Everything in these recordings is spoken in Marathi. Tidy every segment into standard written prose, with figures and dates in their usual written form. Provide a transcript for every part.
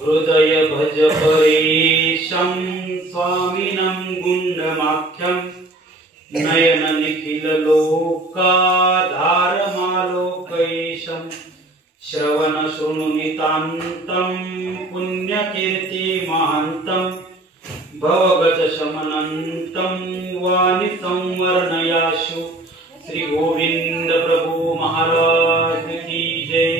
हृदय भज परेशं स्वामिनं गुण्डमाख्यं नयन निखिल लोकाधारमालोकैशं श्रवण शृणु नितान्तं पुण्यकीर्ति महान्तं भवगत शमनन्तं वाणी संवर्णयाशु श्री गोविंद प्रभु महाराज की जय।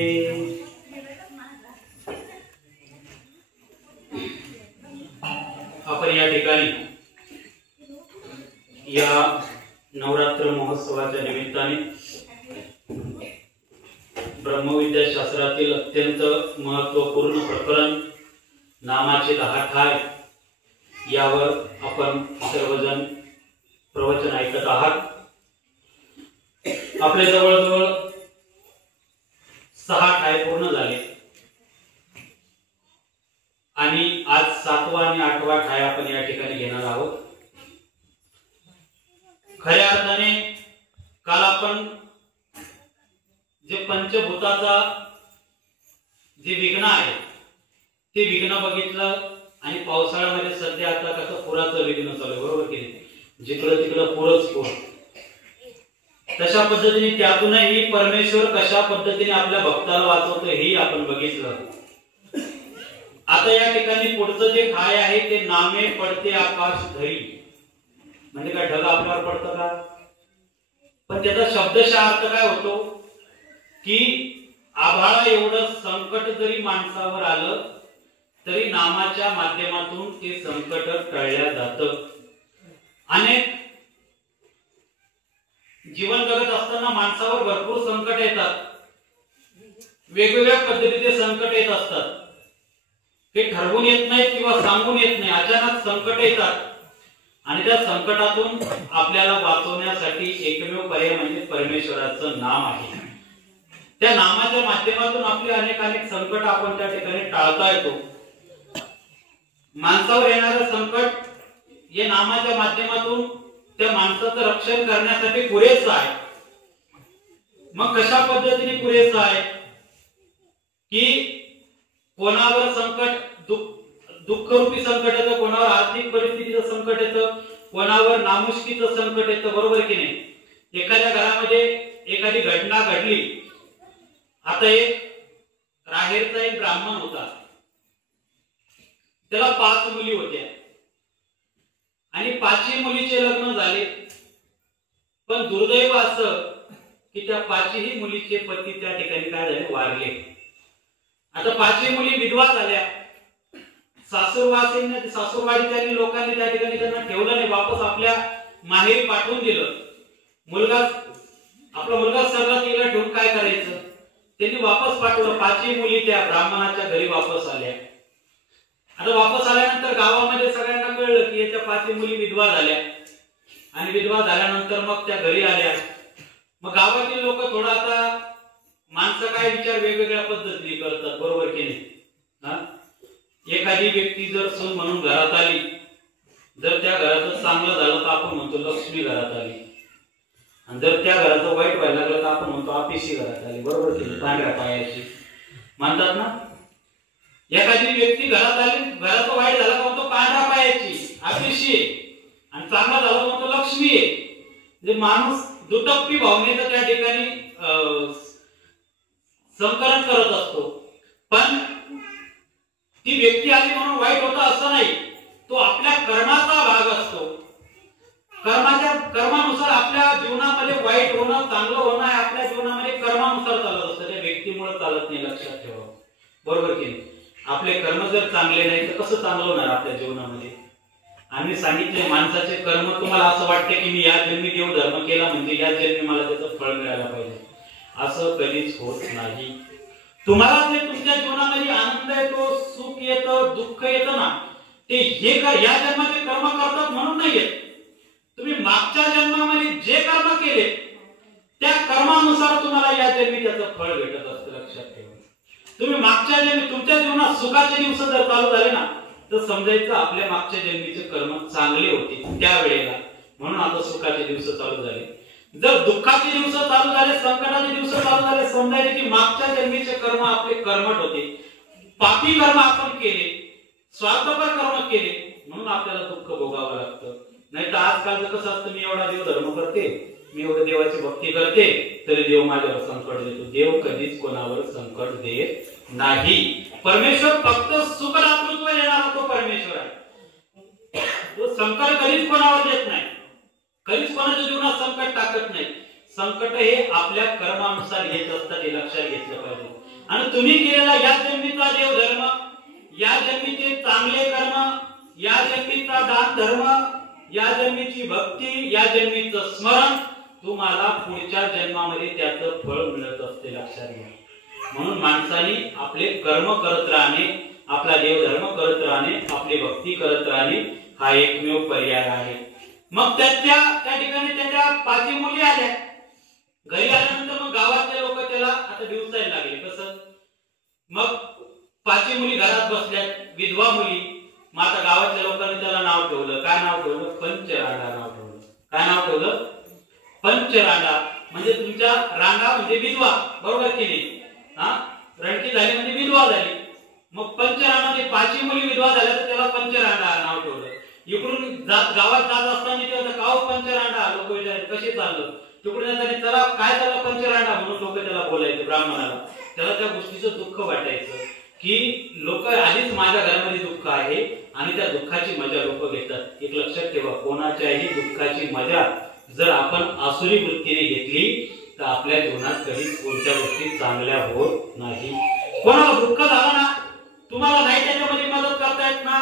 आपण या ठिकाणी या नवरात्र महोत्सवाच्या निमित्ताने ब्रह्मविद्या शास्त्रातील अत्यंत महत्त्वपूर्ण प्रकरण नामाचे 10 ठाय यावर आपण सर्वजण प्रवचन ऐकत आहात। आपले जवळजवळ 6 ठाय पूर्ण झाले आणि आज 7वा आणि 8वा ठाय आपण या ठिकाणी घेणार आहोत। खऱ्या अर्थाने काल आपण जे पंचभूताचा जे विघ्न आहे ते विघ्न बघितलं आणि पावसाळ्यामध्ये सध्या आता कसं पुराचं विघ्न चालू आहे, बरोबर की नाही? जिकडं तिकडं पुरच पूर। तशा पद्धतीने त्यातूनही परमेश्वर कशा पद्धतीने आपल्या भक्ताला वाचवतो हे आपण बघितलं। आता या ठिकाणी पुढचं जे ठाय आहे ते नामे पडते आकाश धरी, म्हणजे काय ढग आपल्यावर पडतं का? पण त्याचा शब्दशः अर्थ काय होतो की आभाळा एवढं संकट जरी माणसावर आलं तरी नामाच्या माध्यमातून ते संकट टळल्या जातं। अनेक जीवन जगत असताना माणसावर भरपूर संकट येतात, वेगवेगळ्या पद्धतीचे संकट येत असतात। ते ठरवून येत नाही किंवा सांगून येत नाही, अचानक संकट येतात आणि त्या संकटातून आपल्याला वाचवण्यासाठी एकमेव पर्याय म्हणजे परमेश्वराचं नाम आहे। त्या नामाच्या माध्यमातून आपले अनेक संकट आपण त्या ठिकाणी टाळता येतो। माणसावर येणारे संकट या नामाच्या माध्यमातून त्या माणसाचं रक्षण करण्यासाठी पुरेसं आहे। मग कशा पद्धतीने पुरेसं आहे की कोणावर संकट, दुःखरूपी संकट येतं, कोणावर आर्थिक परिस्थितीचं संकट येतं, कोणावर नामुष्कीचं संकट येतं, बरोबर की नाही? एखाद्या घरामध्ये एखादी घटना घडली। आता एक राहेरचा एक ब्राह्मण होता, त्याला 5 मुली होत्या आणि 5ही मुलीचे लग्न झाले, पण दुर्दैव असं की त्या 5ही मुलीचे पती त्या ठिकाणी काय झाले, वारले। आता 5ही मुली विधवा झाल्या। सासूरवाडी त्यांनी लोकांनी त्या ठिकाणी त्यांना ठेवलं नाही, वापस आपल्या माहेरी पाठवून दिलं। आपला मुलगा सरला तिला ठेवून काय करायचं, त्यांनी वापस पाठवलं। 5ही मुली त्या ब्राह्मणाच्या घरी वापस आल्या। आता वापस आल्यानंतर गावामध्ये सगळ्यांना कळलं की याच्या 5ही मुली विधवा झाल्या आणि विधवा झाल्यानंतर मग त्या घरी आल्या। मग गावातील लोक थोडा आता माणसं काय विचार वेगवेगळ्या पद्धतीने करतात, बरोबर की नाही? एखादी व्यक्ती जर सून म्हणून घरात आली, जर त्या घराचं चांगलं झालं तर आपण म्हणतो लक्ष्मी घरात आली, आणि जर त्या घराचं वाईट व्हायला लागलं तर आपण म्हणतो आपिशी घरात आली, बरोबर की नाही? पांढऱ्या पायाची म्हणतात ना। एखादी व्यक्ती घरात आली, घराचं वाईट झालं का म्हणतो पांढऱ्या पायाची, आपिशी, आणि चांगला झालं म्हणतो लक्ष्मी आहे। जे माणूस दुटप्पी भावनेचं त्या ठिकाणी संकलन करत असतो। पण ती व्यक्ती आली म्हणून वाईट होतं असं नाही, तो आपल्या कर्माचा भाग असतो। कर्मानुसार आपल्या जीवनामध्ये वाईट होणं, चांगलं होणं आपल्या जीवनामध्ये कर्मानुसार चालत असतं, त्या व्यक्तीमुळे चालत नाही, लक्षात ठेवा, बरोबर की नाही? आपले कर्म जर चांगले नाही तर कसं चांगलं होणार आपल्या जीवनामध्ये? आम्ही सांगितले माणसाचे कर्म, तुम्हाला असं वाटते की मी या जन्मी देव धर्म केला म्हणजे या जन्मी मला त्याचं फळ मिळायला पाहिजे, असं कधीच होत नाही। तुम्हाला जे तुमच्या जीवनामध्ये आनंद येतो, सुख येतं, दुःख येतं ना, ते हे या जन्माचे कर्म करतात म्हणून नाही येत। तुम्ही मागच्या जन्मामध्ये जे कर्म केले त्या कर्मानुसार तुम्हाला या जन्मी त्याचं फळ भेटत असतं, लक्षात ठेवा। तुम्ही मागच्या जन्मी तुमच्या जीवनात सुखाचे दिवस जर चालू झाले ना तर समजायचं आपल्या मागच्या जन्मीचे कर्म चांगले होते त्यावेळेला, म्हणून आता सुखाचे दिवस चालू झाले। जर दुःखाचे दिवस चालू झाले, संकटाचे दिवस चालू झाले, समजायचे की मागच्या जन्मीचे कर्म आपले कर्मठ होते। पापी कर्म आपण केले, स्वार्थपर कर्म केले म्हणून आपल्याला दुःख भोगावं लागतं. नाही तर आजकालचं कसं असतं, मी एवढा देव धर्म करते, मी एवढं देवाची भक्ती करते, तरी देव माझ्यावर संकट देतो. देव कधीच कोणावर संकट देत नाही. परमेश्वर फक्त सुखदातृत्व देणारा तो परमेश्वर आहे. तो संकट कधीच कोणावर देत नाही, कधीच कोणाच्या जीवनात संकट टाकत नाही. संकट हे आपल्या कर्मानुसार येत असतात, हे लक्षात घेतलं पाहिजे. आणि तुम्ही केलेला या जन्मीचा देव धर्म, या जन्मीचे चांगले कर्म, या जन्मीचा दान धर्म, या जन्मीची भक्ती, या जन्मीचं स्मरण तुम्हाला पुढच्या जन्मामध्ये त्याचं फळ मिळत असते, लक्षात घ्या. म्हणून माणसाने आपले कर्म करत राहणे, आपला देव धर्म करत राहणे, आपली भक्ती करत राहणे हा एकमेव पर्याय आहे. मग त्या ठिकाणी त्याच्या 5 मुली आल्या. घरी आल्यानंतर मग गावातले लोक त्याला आता दिवसायला लागले. कसं मग 5 मुली घरात बसल्यात, विधवा मुली. मग आता गावातल्या लोकांनी त्याला नाव ठेवलं. काय नाव ठेवलं? पंचरांडा नाव ठेवलं. काय नाव ठेवलं? पंचरांडा. म्हणजे तुमच्या रांडा म्हणजे विधवा, बरोबर की नाही? रणकी झाली म्हणजे विधवा झाली. मग पंचरांडा, 5 मुली विधवा झाल्या तर त्याला पंचरांडा नाव ठेवलं. इकडून गावात जात असताना त्याचा गाव पंचरांडा, लोक विचारायचे कसे चाललं. तिकडून येताना त्याला काय चाललं? पंचरांडा म्हणून लोक त्याला बोलायचे. ब्राह्मणाला त्याला त्या गोष्टीचं दुःख वाटायचं की लोक आधीच माझ्या घरामध्ये दुःख आहे आणि त्या दुःखाची मजा लोक घेतात. एक लक्षात ठेवा, कोणाच्याही दुःखाची मजा जर आपण आसुरी वृत्तीने घेतली तर आपल्या जीवनात कधीच कोणत्या गोष्टी चांगल्या होत नाही. कोणाला दुःख झालं ना, तुम्हाला नाही त्याच्यामध्ये मदत करता येत ना,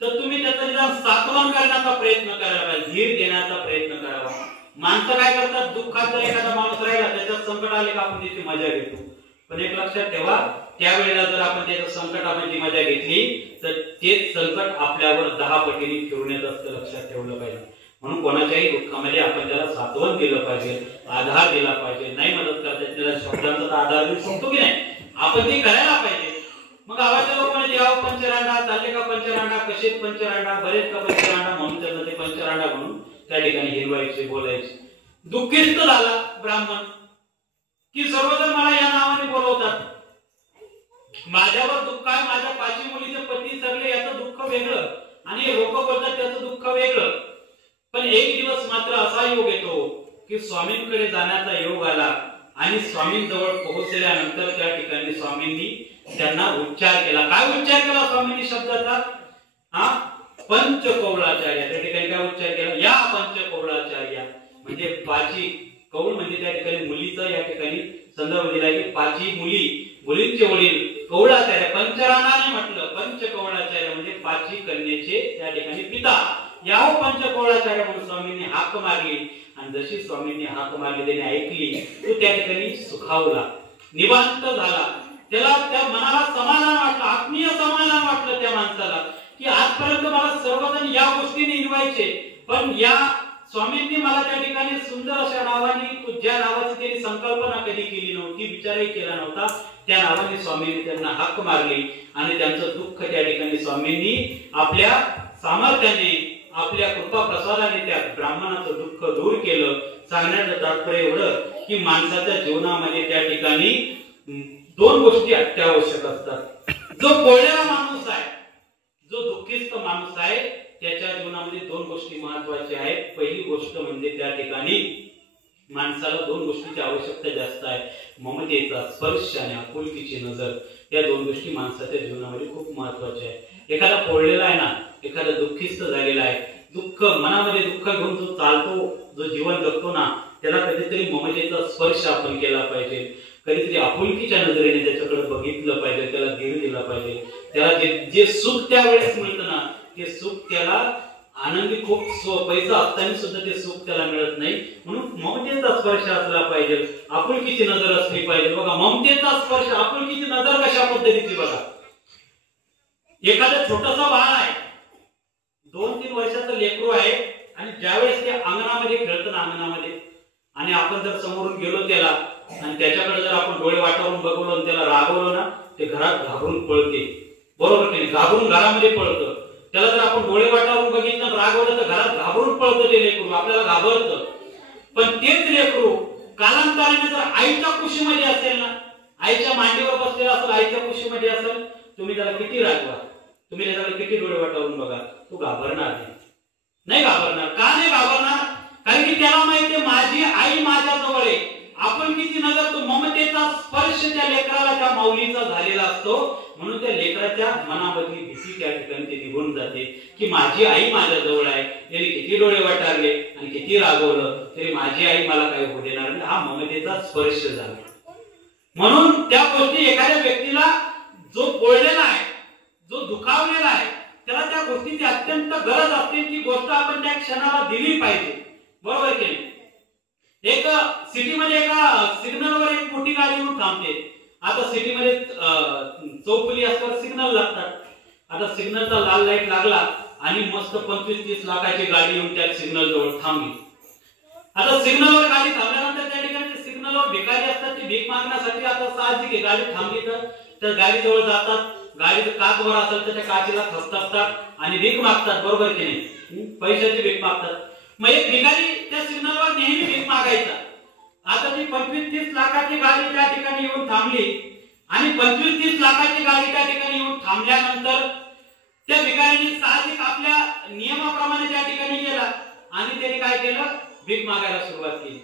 तर तुम्ही त्याचं निदान सात्वन करण्याचा प्रयत्न करावा, धीर देण्याचा प्रयत्न करावा. माणसं काय करतात, दुःखात जर एखादा माणूस राहिला, त्याच्यात संकट आले का आपण त्याची मजा घेतो. पण एक लक्षात ठेवा, त्यावेळेला जर आपण त्याच्या संकटामध्ये मजा घेतली तर तेच संकट आपल्यावर 10 पटीने फिरून येत असतं, लक्षात ठेवलं पाहिजे. म्हणून कोणाच्याही दुःखामध्ये आपण त्याला सात्वन दिलं पाहिजे, आधार दिला पाहिजे. नाही मदत करता त्याला शब्दांचा आधार देऊ शकतो की नाही, आपण ते करायला पाहिजे. मग गावाच्या लोकांनी जेव्हा पंचरांडा चालले का पंचरांडा, कसे पंचरांडा, बरेच का पंचरांडा म्हणून त्यांना ते पंचरांडा म्हणून त्या ठिकाणी हिरवायचे, बोलायचे. दुःखित झाला ब्राह्मण की सर्वजण मला या नावाने बोलवतात. माझ्यावर दुःख आहे, माझ्या 5 मुलीचे पती सरले याचं दुःख वेगळं आणि लोक बोलतात त्याचं दुःख वेगळं. पण एक दिवस मात्र असा योग येतो की स्वामींकडे जाण्याचा योग आला आणि स्वामींजवळ पोहोचल्यानंतर त्या ठिकाणी स्वामींनी त्यांना उच्चार केला. काय उच्चार केला स्वामींनी शब्दाचा? पंचकौलाचार्य. त्या ठिकाणी काय उच्चार केला? या पंचकौलाचार्य. म्हणजे 5 कौल म्हणजे त्या ठिकाणी मुलीचा या ठिकाणी संदर्भ दिला की 5 मुलींचे वडील कौलाचार्य. पंचरांडाने म्हटलं पंचकौलाचार्य म्हणजे 5 कन्येचे त्या ठिकाणी पिता. या पंचकौलाचार्य म्हणून स्वामींनी हाक मारली आणि जशी स्वामींनी हाक मारली त्याने ऐकली, तो त्या ठिकाणी सुखावला, निवांत झाला. त्याला त्या मनाला समाधान वाटलं, आत्मीय समाधान वाटलं त्या माणसाला की आजपर्यंत मला सर्वजण या गोष्टीने हिरवायचे, पण या स्वामींनी मला त्या ठिकाणी सुंदर अशा नावाने, ज्या नावाची त्यांनी संकल्पना कधी केली नव्हती, विचारही केला नव्हता, त्या नावाने स्वामींनी त्यांना हाक मारली आणि त्यांचं दुःख त्या ठिकाणी स्वामींनी आपल्या सामर्थ्याने, आपल्या कृपा प्रसादाने त्या ब्राह्मणाचं दुःख दूर केलं. सांगण्याचं तात्पर्य एवढं की माणसाच्या जीवनामध्ये त्या ठिकाणी 2 गोष्टी अत्यावश्यक असतात. जो पोळलेला माणूस आहे, जो दुःखिस्त माणूस आहे, त्याच्या जीवनामध्ये 2 गोष्टी महत्वाच्या आहेत. पहिली गोष्ट म्हणजे त्या ठिकाणी माणसाला 2 गोष्टीची आवश्यकता जास्त आहे. ममतेचा स्पर्श आणि आपुलकीची नजर. या 2 गोष्टी माणसाच्या जीवनामध्ये खूप महत्वाच्या आहेत. एखादा पोळलेला आहे ना, एखादा दुःखिस्त झालेला आहे, दुःख मनामध्ये दुःख घेऊन जो चालतो, जो जीवन जगतो ना, त्याला कधीतरी ममतेचा स्पर्श आपण केला पाहिजे. कधीतरी आपुलकीच्या नजरेने त्याच्याकडे बघितलं पाहिजे, त्याला धीर दिला पाहिजे. त्याला जे सुख त्यावेळेस मिळतं ना, ते सुख त्याला आनंदी, खूप पैसा असताना सुद्धा ते सुख त्याला मिळत नाही. म्हणून ममतेचा स्पर्श असला पाहिजे, आपुलकीची नजर असली पाहिजे. बघा, ममतेचा स्पर्श, आपुलकीची नजर कशा पद्धतीची बघा. एखादा छोटासा बाळ आहे, 2-3 वर्षाचं लेकरू आहे आणि ज्यावेळेस ते अंगणामध्ये खेळतं ना, अंगणामध्ये, आणि आपण जर समोरून गेलो त्याला आणि त्याच्याकडे जर आपण डोळे वाटावून बघवलं आणि त्याला रागवलं ना, ते घरात घाबरून पळते, बरोबर की नाही? घाबरून घरामध्ये पळतं. त्याला जर आपण डोळे वाटावून बघितलं, रागवलं तर घरात घाबरून पळतं ते लेकरू, आपल्याला घाबरतं. पण तेच लेकरू कालांतराने जर आईच्या कुशीमध्ये असेल ना, आईच्या मांडीवर बसलेला असेल, आईच्या कुशीमध्ये असेल, तुम्ही त्याला किती रागवा, तुम्ही त्याच्याकडे किती डोळे वाटावून बघा, तो घाबरणार नाही घाबरणार. का नाही घाबरणार? कारण की त्याला माहितीये माझी आई माझ्या जवळ आहे. आपण किती नजर, तो ममतेचा स्पर्श त्या लेकराला, त्या माऊलीचा झालेला असतो, म्हणून त्या लेकराच्या मनामधली भीती त्या ठिकाणी ते निघून जाते की माझी आई माझ्या जवळ आहे. त्याने किती डोळे वाटारले आणि किती रागवलं तरी माझी आई मला काही होऊ देणार नाही. हा ममतेचा स्पर्श झाला. म्हणून त्या गोष्टी एखाद्या व्यक्तीला जो बोललेला आहे, जो दुखावलेला आहे, त्याला त्या गोष्टीची अत्यंत गरज असते. ती गोष्ट आपण त्या क्षणाला दिली पाहिजे. बरोबर की नाही? एक सिटीमध्ये एका सिग्नलवर एक मोठी गाडी येऊन थांबते. आता सिटीमध्ये चौफुली असल्यावर सिग्नल लागतात. आता सिग्नलचा लाल लाईट लागला आणि मस्त 25-30 लाखाची गाडी येऊन त्या सिग्नल जवळ थांबली. आता सिग्नलवर गाडी थांबल्यानंतर त्या ठिकाणी सिग्नलवर भिकारी असतात, ते भीक मागण्यासाठी आता साहजिक आहे, गाडी थांबली तर गाडी जवळ जातात, गाडीचं काच वर असेल तर त्या काचेला थपथपतात आणि भीक मागतात. बरोबर की नाही? पैशाची भीक मागतात. मग एक भिकारी त्या सिग्नलवर नेहमी भीक मागायचा. आता ती 25-30 लाखाची गाडी त्या ठिकाणी येऊन थांबली आणि 25-30 लाखाची गाडी त्या ठिकाणी येऊन थांबल्यानंतर त्या भिकारीने साहजिक आपल्या नियमाप्रमाणे त्या ठिकाणी गेला आणि त्याने काय केलं, भीक मागायला सुरुवात केली.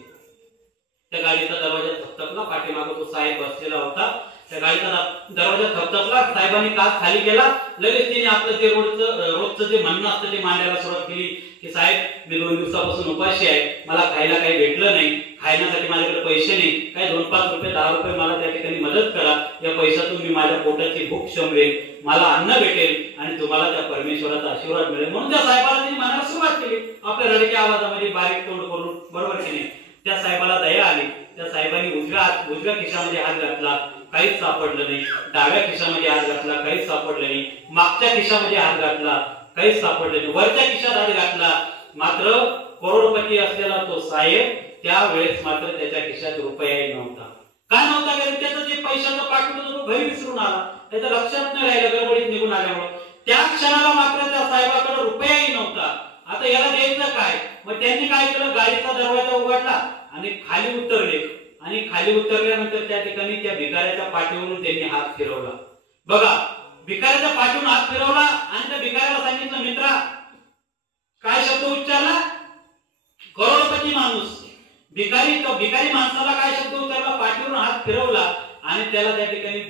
त्या गाडीचा दरवाजा थपथपला, पाठीमागे तो साहेब बसलेला होता. त्या गाडीचा दरवाजा थपथपला, साहेबांनी काच खाली केला. लगेच त्याने आपलं जे रोजचं जे म्हणणं असतं ते मांडायला सुरुवात केली की साहेब मी 2 दिवसापासून उपाशी आहे, मला खायला काही भेटलं नाही, खाण्यासाठी माझ्याकडे पैसे नाही, काय 2-5 रुपये 10 रुपये मला त्या ठिकाणी मदत करा, या पैशातून मी माझ्या पोटाची भूक शमवेल, मला अन्न भेटेल आणि तुम्हाला त्या परमेश्वराचा आशीर्वाद मिळेल. म्हणून त्या साहेबाला त्यांनी म्हणायला सुरुवात केली आपल्या रडक्या आवाजामध्ये, बारीक तोंड करून. बरोबर की नाही? त्या साहेबाला दया आली. त्या साहेबांनी उजव्या खिशामध्ये हात घातला, काहीच सापडलं नाही. डाव्या खिशामध्ये हात घातला, काहीच सापडलं नाही. मागच्या खिशामध्ये हात घातला, काहीच सापडलं नाही. वरच्या खिशात हात घातला. मात्र करोडपती असलेला तो साहेब त्यावेळेस मात्र त्याच्या खिशात रुपयाही नव्हता. काय नव्हता? कारण त्याचं जे पैशाचं पाकिट होतं तो घरी विसरून आला, त्याच्या लक्षात नाही राहिलं, गडबडीत निघून आल्यामुळे. त्या क्षणाला मात्र त्या साहेबाकडे रुपयाही नव्हता. आता याला द्यायचं काय? मग त्यांनी काय केलं, गाडीचा दरवाजा उघडला आणि खाली उतरले. आणि खाली उतरल्यानंतर त्या ठिकाणी त्या भिकाऱ्याच्या पाठीवरून त्यांनी हात फिरवला. बघा, भिकाऱ्याच्या पाठीवरून हात फिरवला आणि त्या भिकाऱ्याला सांगितलं, मित्रा, काय शब्द उच्चारला? करोडपती माणूस. भिकारी माणसाला काय शब्द उच्चारला? पाठीवरून हात फिरवला आणि त्याला त्या ठिकाणी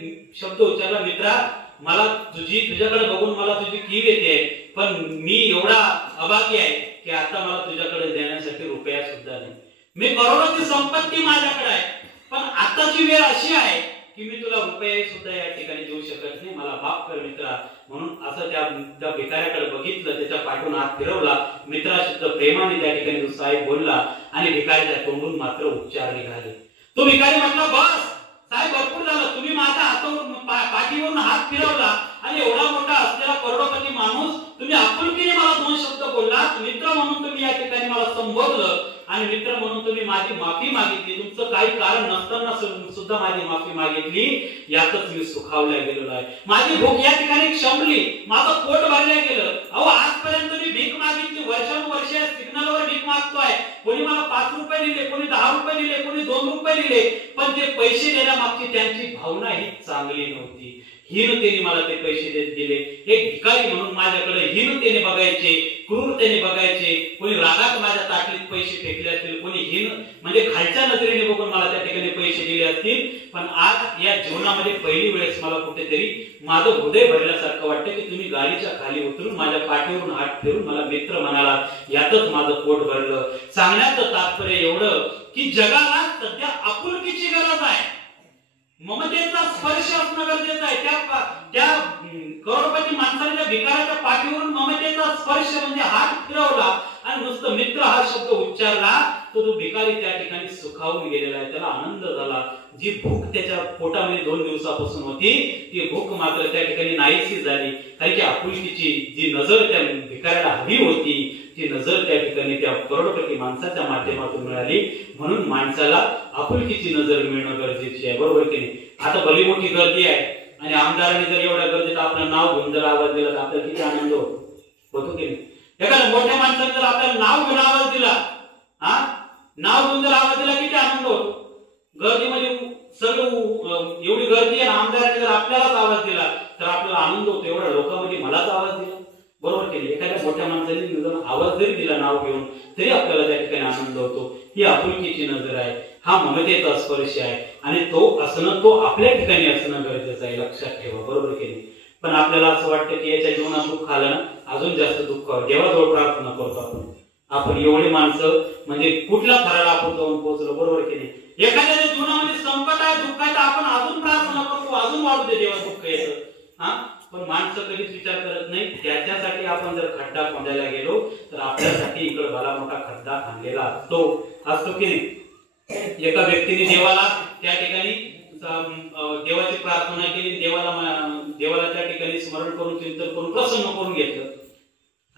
शब्द उच्चारला, मित्रा, मला तुझ्याकडे बघून मला तुझी कीव येते, पण मी एवढा अभागी आहे की आता मला तुझ्याकडे देण्यासाठी रुपया सुद्धा नाही. मी करोडोची संपत्ती माझ्याकडे आहे, पण आताची वेळ अशी आहे की मी तुला रुपये सुद्धा या ठिकाणी देऊ शकत नाही, मला माफ कर मित्रा. म्हणून असं त्या भिकाऱ्याकडे बघितलं, त्याच्या पाठून हात फिरवला. मित्राशुद्ध प्रेमाने त्या ठिकाणी तो साहेब बोलला आणि भिकाऱ्याच्या तोंडून मात्र उच्चार निघाले. तो भिकारी म्हटला, बस साहेब, भरपूर झालं, तुम्ही माझ्या हातावरून पाठीवरून हात फिरवला आणि एवढा मोठा असलेला करोडपती माणूस तुम्ही आपुलकीने मला 2 शब्द बोललात, मित्र म्हणून तुम्ही या ठिकाणी मला संबोधलं आणि मित्र म्हणून तुम्ही माझी माफी मागितली, तुमचं काही कारण नसताना सुद्धा माझी माफी मागितली, यातच मी सुखावल्या गेलेलो आहे. माझी भूक या ठिकाणी क्षमली, माझं पोट भरल्या गेलं. अहो, आजपर्यंत मी भीक मागितली, वर्षानुवर्ष सिग्नलवर भीक मागतोय. कोणी मला 5 रुपये दिले, कोणी 10 रुपये दिले, कोणी 2 रुपये दिले, पण ते पैसे देण्यामागची त्यांची भावना ही चांगली नव्हती. हीनतेने मला ते पैसे देत गेले. एक भिकारी म्हणून माझ्याकडे हीनतेने बघायचे, क्रूरतेने बघायचे. कोणी रागात माझ्या ताटलीत पैसे फेकले असतील, कोणी हीन म्हणजे खालच्या नजरेने बघून मला त्या ठिकाणी पैसे दिले असतील. पण आज या जीवनामध्ये पहिली वेळेस मला कुठेतरी माझं हृदय भरल्यासारखं वाटतं की तुम्ही गाडीच्या खाली उतरून माझ्या पाठीवरून हात फिरून मला मित्र म्हणाला, यातच माझं पोट भरलं. सांगण्याचं तात्पर्य एवढं की जगाला सध्या आपुलकीची गरज आहे, ममतेचा स्पर्श असणं गरजेचं आहे. त्या करोडपती माणसाने त्या भिकाऱ्याच्या पाठीवरून ममतेचा स्पर्श म्हणजे हात फिरवला आणि नुसतं मित्र हा शब्द उच्चारला, तो भिकारी त्या ठिकाणी सुखावून गेलेला आहे, त्याला आनंद झाला. जी भूक त्याच्या पोटामध्ये 2 दिवसापासून होती, ती भूक मात्र त्या ठिकाणी नाहीशी झाली. कारण की आपुलकीची जी नजर त्या भिकाऱ्याला हवी होती, ती नजर त्या ठिकाणी त्या करोडपती माणसाच्या माध्यमातून मिळाली. म्हणून माणसाला आपुलकीची नजर मिळणं गरजेची आहे. बरोबर की नाही? आता भली मोठी गर्दी आहे आणि आमदारांनी जर एवढ्या गर्दीत आपलं नाव घेऊन जर आवाज दिला तर आपल्याला किती आनंद होतो की नाही? एखाद्या मोठ्या माणसाने जर आपल्याला नाव घेऊन आवाज दिला, नाव घेऊन जर आवाज दिला, किती आनंद होतो. गर्दीमध्ये सगळं एवढी गर्दी आहे, आमदाराने जर आपल्यालाच आवाज दिला तर आपल्याला आनंद होतो, एवढ्या लोकांमध्ये मलाच आवाज दिला, बरोबर केली. एखाद्या मोठ्या माणसाने आवाज जरी दिला नाव घेऊन तरी आपल्याला त्या ठिकाणी आनंद होतो. ही आपुलकीची नजर आहे, हा ममतेचा स्पर्श आहे, आणि तो असणं, तो आपल्या ठिकाणी असणं गरजेचं आहे, लक्षात ठेवा, बरोबर केली. पण आपल्याला असं वाटतं की याच्या जीवनात दुःख आलं ना अजून जास्त दुःख व्हावं, देवाजवळ प्रार्थना करतो आपण एवढी माणसं म्हणजे कुठल्या थराला आपण जाऊन पोहोचलो, बरोबर की नाही. एखाद्याच्या जीवनामध्ये संकट आहे, दुःख आहे, तर आपण अजून प्रार्थना करतो, अजून वाढू दे देवा दुःख येतं. पण माणसं कधीच विचार करत नाही त्याच्यासाठी आपण जर खड्डा खोदायला गेलो तर आपल्यासाठी इकडे भला मोठा खड्डा खांदलेला असतो की नाही. एका व्यक्तीने देवाला त्या ठिकाणी देवाची प्रार्थना केली, देवाला त्या ठिकाणी स्मरण करून चिंतन करून प्रसन्न करून घेतलं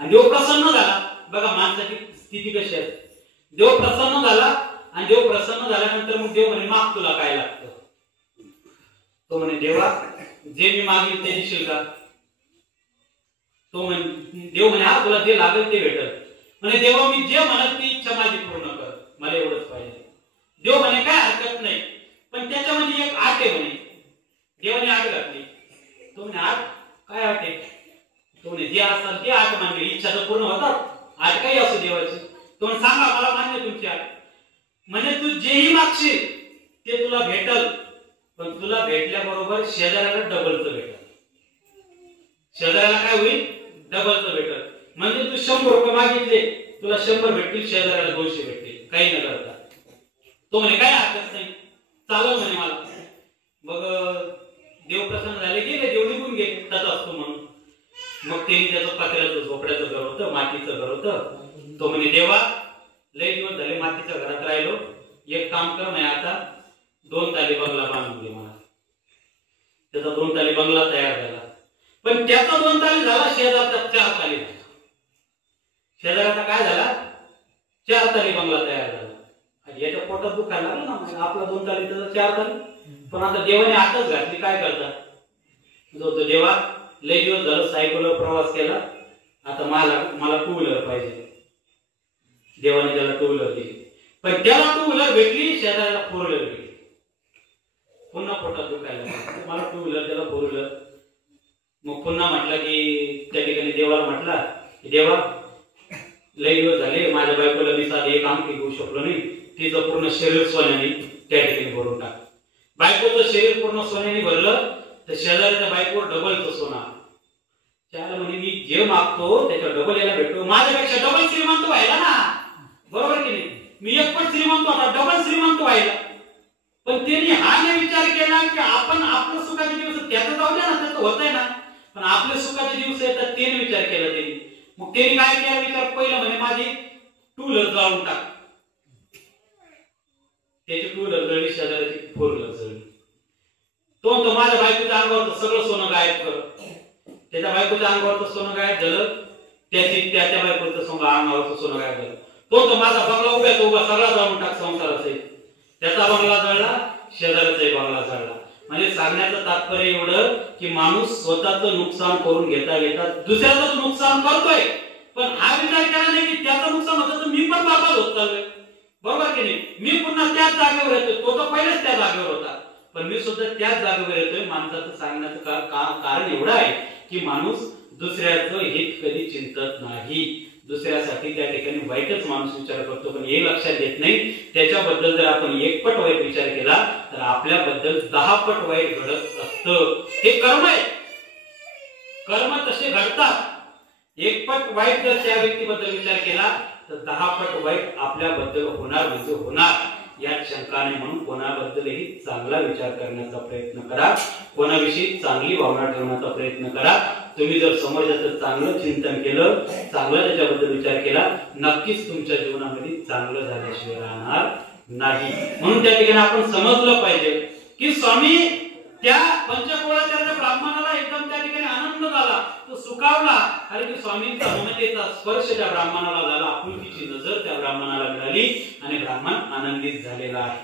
आणि देव प्रसन्न झाला. बघा माणसाची स्थिती कशी आहे, देव प्रसन्न झाला आणि देव प्रसन्न झाल्यानंतर मग देव म्हणे माग तुला काय लागतं. तो म्हणे देवा जे मी मागेल ते देशील का. तो म्हणे देव म्हणे हा तुला जे लागेल ते भेटल. म्हणे देवा मी जे म्हणत ती इच्छा माझी पूर्ण कर, मला एवढंच पाहिजे. देव म्हणे काय हरकत नाही, पण त्याच्यामध्ये एक आट आहे म्हणे. देवाने आट घातली. तो म्हणे आट काय आट आहे. तो म्हणे जे असेल ते आट मानली, इच्छा तर पूर्ण होतात, आट काही असो देवाची. तो म्हणे सांगा मला मान्य तुमची आट. म्हणजे तू जेही मागशील ते तुला भेटल, पण तुला भेटल्याबरोबर शेजाऱ्याला डबलचं भेटल. शेजाऱ्याला काय होईल, डबलचं भेटल. म्हणजे तू 100 रुपये मागितले तुला 100 भेटतील, शेजाऱ्याला 200 भेटतील, काही न करता. तो म्हणे काय हरकत नाही, चालव म्हणे मला. मग देव प्रसन्न झाले, गेले, देव निघून गेले, तसं असतो म्हणून. मग त्यांनी त्याचं पत्र्याचं झोपड्याचं घर होतं, मातीचं घर होतं. तो म्हणे देवा लय दिवस झाले मातीच्या घरात राहिलो, एक काम कर नाही आता 2 ताली बंगला बांधून दे मला. त्याचा 2 ताली बंगला तयार झाला. पण त्याचा 2 ताली झाला, शेजारचा 4 ताली झाला. शेजाराचा काय झाला, 4 ताली बंगला तयार झाला. याच्या पोटात दुखायला लागलं ना, आपला 2 ताली त्याचा 4 ताली. पण आता देवाने आतच घातली, काय करता. जो देवा लय दिवस झालं सायकलवर प्रवास केला, आता मला 2 व्हीलर पाहिजे. देवाने त्याला 2 व्हीलर दिली, पण त्याला 2 व्हीलर भेटली, शेजाऱ्याला 4 व्हीलर भेटली. पुन्हा पोटात दुखायला लागलं, मला 2 व्हीलर त्याला 4 व्हीलर. मग पुन्हा म्हटलं की त्या ठिकाणी देवाला म्हटला की देवा लय दिवस झाले माझ्या बायकोला मी साधे एक अंगठी घेऊ शकलो नाही, तिचं पूर्ण शरीर सोन्याने त्या ठिकाणी भरून टाक. बायकोचं शरीर पूर्ण सोन्याने भरलं तर शेजाऱ्याच्या बायकोवर डबलचं सोना. त्याला म्हणे मी जे मागतो त्याच्या डबल याला भेटतो, माझ्यापेक्षा डबल श्रीमंत व्हायला ना, बरोबर की नाही. मी एक पण श्रीमंत होता, डबल श्रीमंत व्हायला. पण त्यांनी हा नाही विचार केला की आपण आपलं सुखाचे दिवस त्याचं जाऊ द्या ना, त्याचं होत आहे ना, पण आपले सुखाचे दिवस येतात त्याने विचार केला त्यांनी. मग त्यांनी काय केला विचार, पहिला म्हणे माझी 2 व्हीलर जाळून टाक. त्याची 2 व्हीलर जळली, शेजाऱ्याची 4 व्हीलर जळली. तो माझ्या बायकोच्या अंगावरचं सगळं सोनं गायब कर. त्याच्या बायकोच्या अंगावरचं सोनं गायब झालं, त्याच्या बायकोचं अंगावरचं सोनं गायब झालं. तो माझा बंगला उभा सगळा जाळून टाक संसाराचा. त्याचा बंगला जळला, शेजाऱ्याचाही बंगला जळला. म्हणजे सांगण्याचं तात्पर्य एवढं की माणूस स्वतःचं नुकसान करून घेता दुसऱ्याचं नुकसान करतोय, पण हा विचार केला नाही की त्याचं नुकसान होतं तर मी पण बरबाद होत चाललोय, बरोबर की नाही. मी पुन्हा त्याच जागेवर येतोय, तो तर पहिलेच त्या जागेवर होता, पण मी सुद्धा त्याच जागेवर येतोय. माणसाचं सांगण्याचं कारण एवढं आहे की माणूस दुसऱ्याचं हित कधी चिंतत नाही, दुसऱ्यासाठी त्या ठिकाणी वाईटच माणूस विचार करतो. पण हे लक्षात येत नाही त्याच्याबद्दल जर आपण 1 पट वाईट विचार केला तर आपल्याबद्दल 10 पट वाईट घडत असतं. हे कर्म आहे, कर्म तसे घडतात. 1 पट वाईट जर त्या व्यक्तीबद्दल विचार केला तर 10 पट वाईट आपल्याबद्दल होणार म्हणजे होणार, यात शंका नाही. म्हणून कोणाबद्दलही चांगला विचार करण्याचा प्रयत्न करा, कोणाविषयी चांगली भावना ठेवण्याचा प्रयत्न करा. तुम्ही जर समाजाचं चांगलं चिंतन केलं, चांगला त्याच्याबद्दल विचार केला, नक्कीच तुमच्या जीवनामध्ये चांगलं झाल्याशिवाय राहणार नाही. म्हणून त्या ठिकाणी आपण समजलं पाहिजे की स्वामी त्या पंचकुळाच्या ब्राह्मणाला एकदम त्या ठिकाणी आनंद झाला, तो सुखावला, कारण की स्वामींचा ममतेचा स्पर्श त्या ब्राह्मणाला झाला, आपुलकीची नजर त्या ब्राह्मणाला मिळाली आणि ब्राह्मण आनंदित झालेला आहे.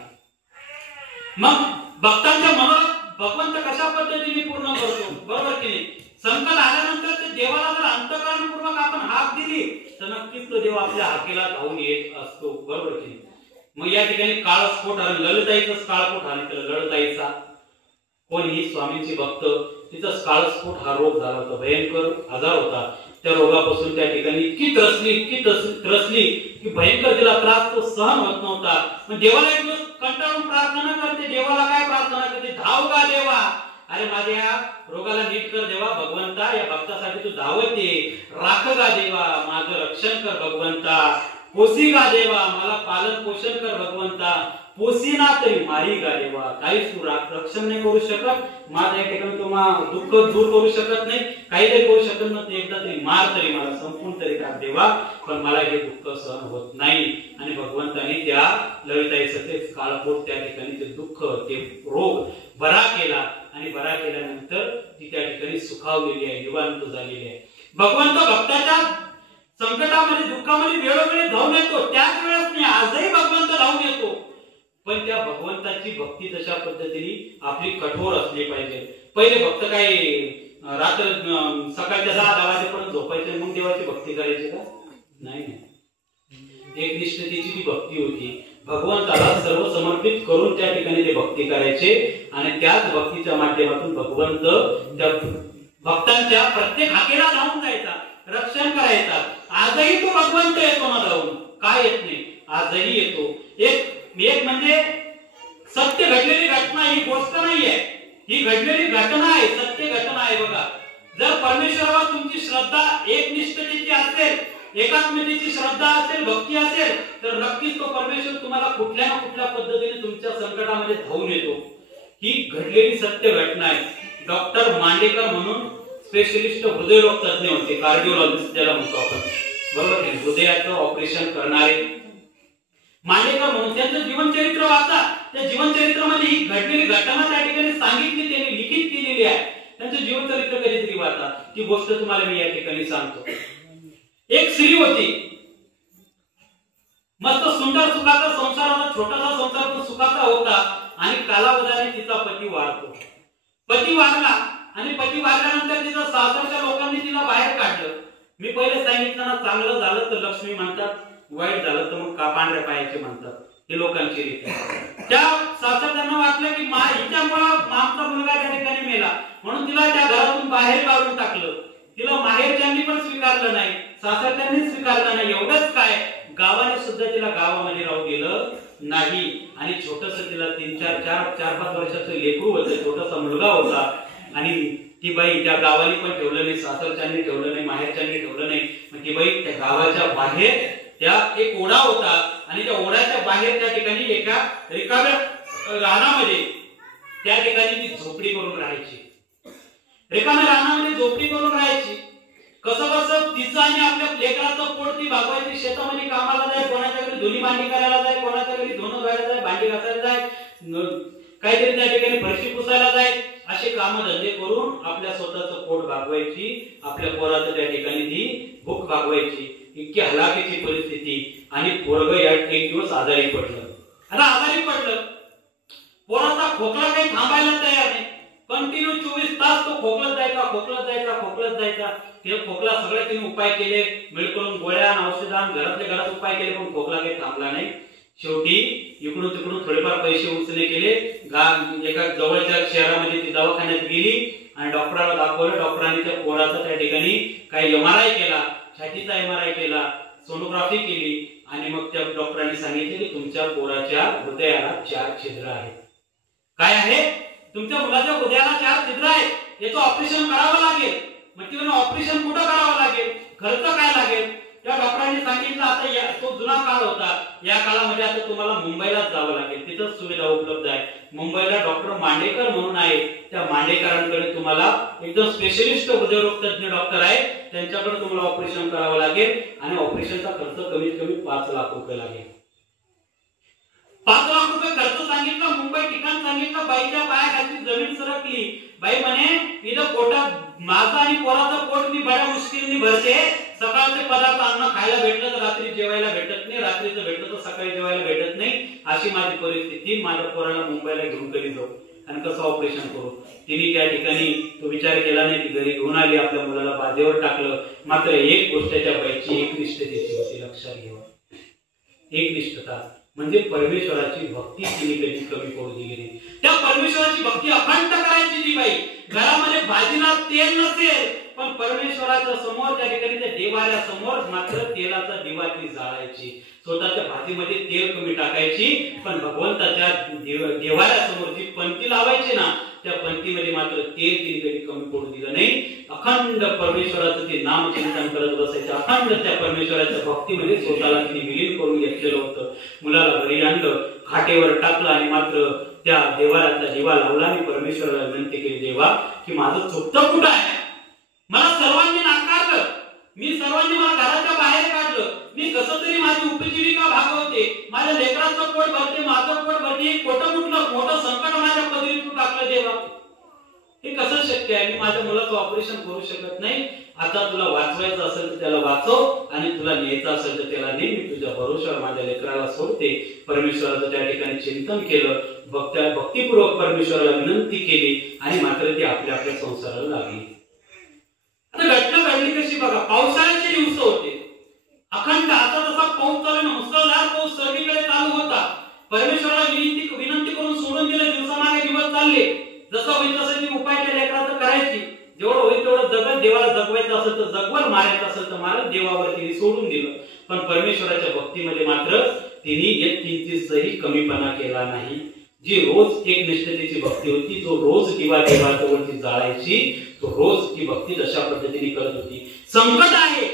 मग भक्तांच्या मनात भगवंत कशा पद्धतीने पूर्ण करतो, बरोबर की नाही. संकट आल्यानंतर ते देवाला जर अंतःकरणपूर्वक आपण हाक दिली तर नक्कीच तो देव आपल्या हाकेला धावून येत असतो, बरोबर की नाही. मग या ठिकाणी काळस्फोट आला, ललिताईचाच काळस्फोट आला. त्याला ललिताईचा कोण ही स्वामींची भक्त, तिचा काळस्फोट हा रोग झाला होता, भयंकर आजार होता. त्या रोगापासून त्या ठिकाणी इतकी त्रसली की भयंकर तिला त्रास तो सहन होत नव्हता. पण देवाला एक दिवस कंटाळून प्रार्थना करते. देवाला काय प्रार्थना करते? धाव गा देवा, अरे माझ्या रोगाला नीट कर देवा भगवंता, या भक्तासाठी तू धावत ये. राख गा देवा, माझं रक्षण कर भगवंता. पोसी गा देवा, मला पालन पोषण कर भगवंता. पोसीना तरी मारी गा देवा, काहीच तू रक्षण नाही करू शकत, माझ्या या ठिकाणी तू दुःख दूर करू शकत नाही, काही तरी करू शकत नाही, एकदा तरी मार तरी मला, संपूर्ण तरी टाक देवा, पण मला हे दुःख सहन होत नाही. आणि भगवंताने त्या ललिताईचं ते काळपोट त्या ठिकाणी ते दुःख ते रोग बरा केला. आणि बरा केल्यानंतर ती त्या ठिकाणी सुखावलेली आहे, निवांत झालेली आहे. भगवंत भक्ताच्या संकटामध्ये दुःखामध्ये वेळोवेळी धावून येतो. त्याच वेळेस नाही, आजही भगवंत धावून येतो. पण त्या भगवंताची भक्ती तशा पद्धतीने आपली कठोर असली पाहिजे. पहिले भक्त काय रात्र सकाळच्या 10 वाजेपर्यंत झोपायचे मग देवाची भक्ती करायची का? नाही. एकनिष्ठतेची जी भक्ती होती, भगवंताला सर्व समर्पित करून त्या ठिकाणी ते भक्ती करायचे. आणि त्याच भक्तीच्या माध्यमातून भगवंत त्या भक्तांच्या प्रत्येक हाकेला धावून जायचा, रक्षण करायचा. आजही तो भगवंत येतो ना धावून, काय येत नाही, आजही येतो. एक म्हणजे सत्य घडलेली घटना, ही गोष्ट नाहीये, ही घडलेली घटना आहे, सत्य घटना आहे. बघा, जर परमेश्वरावर तुमची श्रद्धा एकनिष्ठतेची असेल, एकात्मतेची श्रद्धा असेल, भक्ती असेल, तर नक्कीच तो परमेश्वर तुम्हाला कुठल्या ना कुठल्या पद्धतीने तुमच्या संकटामध्ये धावून येतो. ही घडलेली सत्य घटना आहे. डॉक्टर मांडेकर म्हणून स्पेशलिस्ट हृदयरोग तज्ञ होते, कार्डिओलॉजिस्ट ज्याला म्हणतो आपण, बरोबर आहे, हृदयाचं ऑपरेशन करणारे मांडेकर म्हणून. त्यांचं जीवनचरित्र वाचा. त्या जीवनचरित्रामध्ये ही घडलेली घटना त्या ठिकाणी सांगितली, त्यांनी लिखित केलेली आहे. त्यांचं जीवनचरित्र कधीतरी वाचा, ती गोष्ट तुम्हाला मी या ठिकाणी सांगतो. एक स्त्री होती, मस्त सुंदर सुखाचा संसार होता, छोटासा संसार पण सुखाचा होता. आणि कालावधाने तिचा पती वारतो. पती वारला आणि पती वारल्यानंतर तिचा सासरच्या लोकांनी तिला बाहेर काढलं. मी पहिले सांगितलं ना, चांगलं झालं तर लक्ष्मी म्हणतात, वाईट झालं तर मग पांढऱ्या पायाचे म्हणतात. हे लोकांची रीत आहे. त्या सासरच्यांना वाटलं की हिच्यामुळे आमचा मुलगा त्या ठिकाणी मेला, म्हणून तिला त्या घरातून बाहेर काढून टाकलं. तिला माहेरच्यांनी पण स्वीकारलं नाही, सासरच्यांनी स्वीकारलं नाही. एवढंच काय, गावाने सुद्धा तिला गावामध्ये राहू दिलं नाही. आणि छोटस तिला 4-5 वर्षाचं लेकरू होतं, छोटासा मुलगा होता. आणि ती बाई त्या गावाने पण ठेवलं नाही, सासरच्यांनी ठेवलं नाही, माहेरच्यांनी ठेवलं नाही. मग ती बाई त्या गावाच्या बाहेर त्या एक ओढा होता आणि त्या ओढ्याच्या बाहेर त्या ठिकाणी एका रिकाम्या रानामध्ये त्या ठिकाणी ती झोपडी करून राहायची. रिकाम्या रानामध्ये झोपडी करून राहायची. कसं तिचं आणि आपल्या लेकराचं पोट ती भागवायची. शेतामध्ये कामाला जाय, कोणाच्या घरी धुणी भांडी करायला जाय, कोणाच्या घरी धुणं धुवायला जाय, भांडी घासायला जाय, काहीतरी त्या ठिकाणी फरशी पुसायला जाय. असे कामधंदे करून आपल्या स्वतःचं पोट भागवायची, आपल्या पोराचं त्या ठिकाणी ती भूक भागवायची. इतकी हलाखीची परिस्थिती. आणि पोरग या एक दिवस आजारी पडलं. आता आजारी पडलं, पोराचा खोकला काही थांबायला तयार नाही. कंटिन्यू 24 तास तो खोकलत जायचा. ते खोकला सगळे तिने उपाय केले, मिळकून गोळ्या औषधां घरातल्या घरात उपाय केले, पण खोकला काही थांबला नाही. शेवटी इकडून तिकडून थोडेफार पैसे उचलले केले. एका जवळच्या शहरामध्ये ती दवाखान्यात गेली आणि डॉक्टराला दाखवलं. डॉक्टरांनी त्या पोराचा त्या ठिकाणी काही MRI केला, छातीचा MRI केला, सोनोग्राफी केली. आणि मग त्या डॉक्टरांनी सांगितले की तुमच्या पोराच्या हृदयाला 4 छिद्र आहेत. काय आहे? तुमच्या मुलाच्या हृदयाला 4 छिद्र आहेत, याचं ऑपरेशन करावं लागेल. मग ती ऑपरेशन कुठं करावं लागेल, खर्च काय लागेल? त्या डॉक्टरांनी सांगितलं आता तो जुना काळ होता, या काळामध्ये आता तुम्हाला मुंबईलाच जावं लागेल, तिथंच सुविधा उपलब्ध आहे. मुंबईला डॉक्टर मांडेकर म्हणून आहे, त्या मांडेकरांकडे तुम्हाला एकदम स्पेशलिस्ट हृदयरोग तज्ञ डॉक्टर आहे, त्यांच्याकडे तुम्हाला ऑपरेशन करावं लागेल. आणि ऑपरेशनचा खर्च कमीत कमी 5 लाख रुपये लागेल. 5 लाख रुपये खर्च सांगितला, मुंबई ठिकाण सांगितलं. बाईच्या पायाखाली जमीन सरकली. बाई म्हणे इथं पोटात माझं आणि पोराचं पोट मी बड्या मुश्किलने भरते. सकाळचे पदार्थ अन्न खायला भेटलं तर रात्री जेवायला भेटत नाही, रात्रीचं भेटलं तर सकाळी जेवायला भेटत नाही. अशी माझी परिस्थिती. माझ्या पोराला मुंबईला घेऊन कधी जाऊ आणि कसं ऑपरेशन करू? तिने त्या ठिकाणी तो विचार केला नाही. ती घरी घेऊन आली, आपल्या मुलाला बाजेवर टाकलं. मात्र एक गोष्ट त्या बाईची एकनिष्ठतेची होती, लक्षात घ्यावं. एकनिष्ठता. म्हणजे परमेश्वराची भक्ती तिने कधी कमी पडू दिली नाही. त्या परमेश्वराची भक्ती अखंड करायची ती बाई. घरामध्ये भाजीला तेल नसेल पण परमेश्वराच्या समोर त्या ठिकाणी त्या देवाऱ्या समोर मात्र तेलाचा दिवा ती जाळायची. स्वतःच्या भाजीमध्ये तेल कमी टाकायची पण भगवंताच्या देवाऱ्यासमोर जी पंक्ती लावायची ना त्या पंक्तीमध्ये मात्र तेल तिने कधी कमी पडू दिलं नाही. अखंड परमेश्वराचं ते नामचिंतन करत बसायचं. अखंड त्या परमेश्वराच्या भक्तीमध्ये स्वतःला तिने विलीन करून घेतलेलं होतं. मुलाला घरी आणलं, खाटेवर टाकलं आणि मात्र त्या देवाऱ्याचा दिवा लावला आणि परमेश्वराला विनंती केली, देवा की माझं चुकतं कुठं आहे? मला सर्वांनी नाकारलं, सर्वांनी मला घराच्या बाहेर काढलं, मी कसं तरी माझी उपजीविका भागवते, माझ्या लेकराचं पोट भरते, माझं पोट भरते, मोठं संकट माझ्या पदरी तू टाकलं देवा. हे कसं शक्य आहे? मी माझ्या मुलाचं ऑपरेशन करू शकत नाही. आता तुला वाचवायचं असेल तर त्याला वाचव आणि तुला न्यायचं असेल तर त्याला ने. मी तुझ्या भरोश्यावर माझ्या लेकराला सोडते. परमेश्वराचं त्या ठिकाणी चिंतन केलं, भक्तिपूर्वक परमेश्वराला विनंती केली आणि मात्र ती आपल्या आपल्या संसाराला लागली. आता घटना घडली कशी बघा. पावसाळ्याचे दिवस होते अखंड. आता जसा पाऊस चालू ना, मुसळधार पाऊस सर्वीकडे चालू होता. परमेश्वराला विनंती करून सोडून दिलं. दिवसामागे दिवस चालले. जसं होईल तसं ती उपाय त्या लेकराचं करायची. जेवढं होईल तेवढं जगत. देवाला जगवायचं असेल तर जगवर, मारायचं असेल तर मारत. देवावर तिने सोडून दिलं. पण परमेश्वराच्या भक्तीमध्ये मात्र तिने एक किंचितही कमीपणा केला नाही. जी रोज एक निष्ठतेची भक्ती होती, जो रोज दिवा देवाजवळची जाळायची, तो रोज ती भक्ती तशा पद्धतीने करत होती. संकट आहे,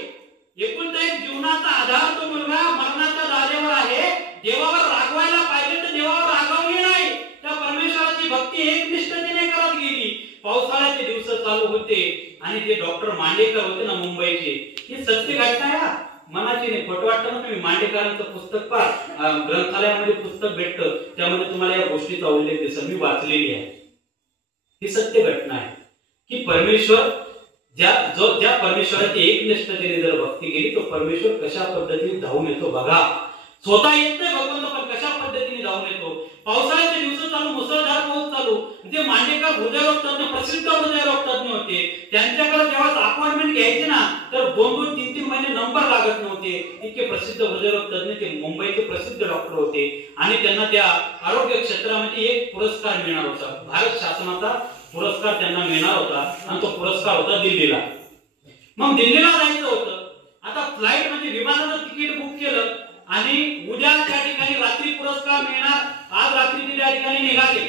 एकुलता एक जीवनाचा आधार तो मुलगा मरणाच्या दारेवर आहे. देवावर रागवायला पाहिजे तर देवावर रागवली नाही. त्या परमेश्वराची भक्ती एक निष्ठतेने करत गेली. पावसाळ्याचे दिवस चालू होते आणि ते डॉक्टर मांडेकर होते ना मुंबईचे, ही सत्य घटना आहे. मनाची नाही, खोटं वाटतं ना. तुम्ही मांडेकरांचं पुस्तक पहा, ग्रंथालयामध्ये पुस्तक भेटतं, त्यामध्ये तुम्हाला या गोष्टीचा उल्लेख दिसेल. मी वाचलेली आहे. ही सत्य घटना आहे की परमेश्वर ज्या परमेश्वराची एकनिष्ठतेने जर भक्ती केली तो परमेश्वर कशा पद्धतीने धावून येतो बघा. स्वतः येत नाही भगवंत पण कशा पद्धतीने धावून येतो. पावसाळ्याचे दिवस चालू, मुसळधार पाऊस चालू. जे मांडेकर हृदयरोग तज्ञ, प्रसिद्ध हृदयरोग तज्ञ होते, त्यांच्याकडे जेव्हा अपॉइंटमेंट घ्यायची ना तर 2-2, 3-3 महिने नंबर लागत नव्हते. इतके प्रसिद्ध हृदयरोग तज्ञ ते मुंबईचे प्रसिद्ध डॉक्टर होते आणि त्यांना त्या आरोग्य क्षेत्रामध्ये एक पुरस्कार मिळणार होता. भारत शासनाचा पुरस्कार त्यांना मिळणार होता आणि तो पुरस्कार होता दिल्लीला. मग दिल्लीला जायचं होतं. आता फ्लाईट म्हणजे विमानाचं तिकीट बुक केलं आणि उद्या त्या ठिकाणी रात्री पुरस्कार मिळणार. आज रात्री ते त्या ठिकाणी निघाले.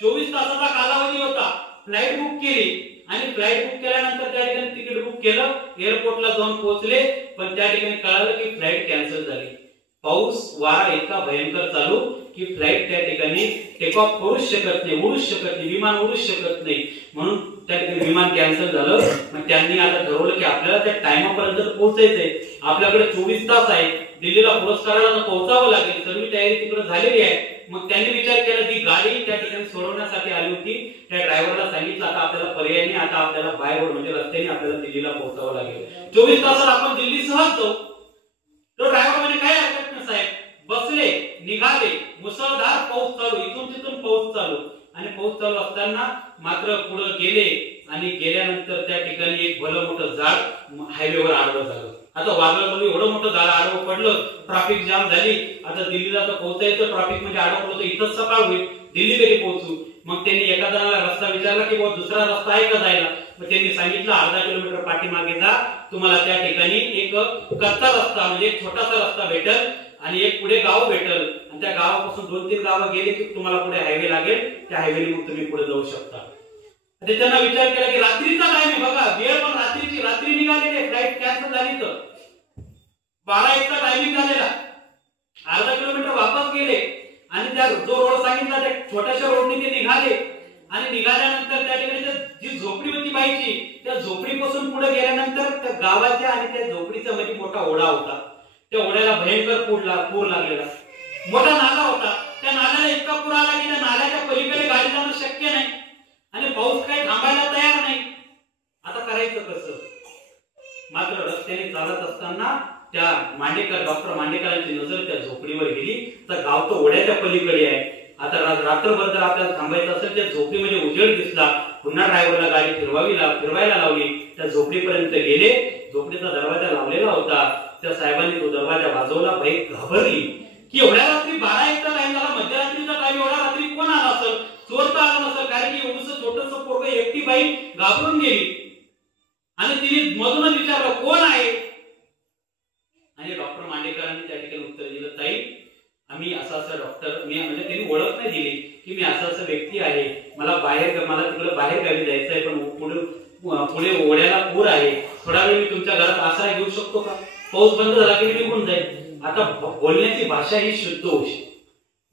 24 तासाचा कालावधी होता. फ्लाईट बुक केली आणि फ्लाईट बुक केल्यानंतर त्या ठिकाणी तिकीट बुक केलं. एअरपोर्टला जाऊन पोहोचले पण त्या ठिकाणी कळालं की फ्लाईट कॅन्सल झाली. पाऊस वारा इतका भयंकर चालू की फ्लाईट त्या ठिकाणी टेक ऑफ करूच शकत नाही, उडूच शकत नाही, विमान उडूच शकत नाही. म्हणून त्या ठिकाणी विमान कॅन्सल झालं. मग त्यांनी आता ठरवलं की आपल्याला त्या टाइमापर्यंत पोहोचायचंय. आपल्याकडे 24 तास आहे. दिल्लीला पुरस्काराला पोहोचावं लागेल. सर्व तयारी तिकडे झालेली आहे. मग त्यांनी विचार केला की गाडी त्या ठिकाणी सोडवण्यासाठी आली होती. त्या ड्रायव्हरला सांगितलं आता आपल्याला पर्याय नाही, आता आपल्याला बाय रोड म्हणजे रस्त्याने आपल्याला दिल्लीला पोहोचावं लागेल. 24 तासात आपण दिल्ली सहज जाऊ. तो ड्रायव्हर म्हणजे काय हरकत नाही साहेब. बसले, निघाले. मुसळधार पाऊस चालू, इथून तिथून पाऊस चालू आणि पाऊस चालू असताना मात्र पुढे गेले आणि गेल्यानंतर त्या ठिकाणी एक भलं मोठं झाड हायवेवर आडवं झालं. आता वादळामुळे एवढं मोठं झाड आडवं पडलं, ट्रॅफिक जाम झाली. आता दिल्लीला तर पोहोचायचं, ट्रॅफिक म्हणजे अडकलं तर इथंच सकाळ होईल, दिल्ली कधी पोहोचू. मग त्यांनी एका जणाला रस्ता विचारला की बाबा दुसरा रस्ता आहे का जायला. मग त्यांनी सांगितलं 1/2 किलोमीटर पाठीमागे जा, तुम्हाला त्या ठिकाणी एक कच्चा रस्ता म्हणजे एक छोटासा रस्ता भेटेल आणि एक पुढे गाव भेटेल आणि त्या गावापासून 2-3 गावं गेले की तुम्हाला पुढे हायवे लागेल. त्या हायवेने मग तुम्ही पुढे जाऊ शकता. त्यांना विचार केला की रात्रीचा टाइम आहे बघा, वेळ पण रात्रीची, रात्री निघालेली, फ्लाईट कॅन्सल झाली तर 12-1चा टायमिंग झालेला. 1/2 किलोमीटर वापस गेले आणि त्या जो रोड सांगितला त्या छोट्याशा रोडने ते निघाले आणि निघाल्यानंतर त्या ठिकाणी जी झोपडी होती बाईची, त्या झोपडीपासून पुढे गेल्यानंतर त्या गावाच्या आणि त्या झोपडीच्या मध्ये मोठा ओढा होता. त्या ओढ्याला भयंकर पूर लागलेला. मोठा नाला होता. त्या नाल्याला इतका पूर आला की त्या नाल्याच्या पलीकडे गाडी जाणं शक्य नाही आणि पाऊस काही थांबायला तयार नाही. आता करायचं कसं. मात्र रस्त्याने चालत असताना त्या डॉक्टर मांडेकरांची नजर त्या झोपडीवर गेली. तर गाव तो ओढ्याच्या पलीकडे आहे. आता रात्रभर जर आपल्याला थांबायचं असेल त्या झोपडीमध्ये उजेड दिसला. पुन्हा ड्रायव्हरला गाडी फिरवायला लावली. त्या झोपडीपर्यंत गेले. झोपडीचा दरवाजा लावलेला होता. त्या साहेबांनी तो दरवाजा वाजवला. बाई घाबरली. की एवढ्या रात्री 12-1चा टाइम झाला, मध्यरात्रीचा टाइम, एवढ्या रात्री कोण आला असेल? चोर तर आला नसेल, कारण की एवढंसं छोटंसं पोरगं, एकटी बाई घाबरून गेली आणि तिने मधूनच विचारलं कोण आहे. आणि डॉक्टर मांडेकरांनी त्या ठिकाणी उत्तर दिलं, ताई आम्ही असा डॉक्टर, मी म्हणजे त्यांनी ओळख नाही दिली की मी असा व्यक्ती आहे, मला तिकडे बाहेर गावी जायचं आहे, पण पुढे ओढ्याला पूर आहे, थोडा वेळ मी तुमच्या घरात आसरा घेऊ शकतो का? पाऊस बंद झाला की मी निघून जाईल. आता बोलण्याची भाषा ही शुद्ध होती,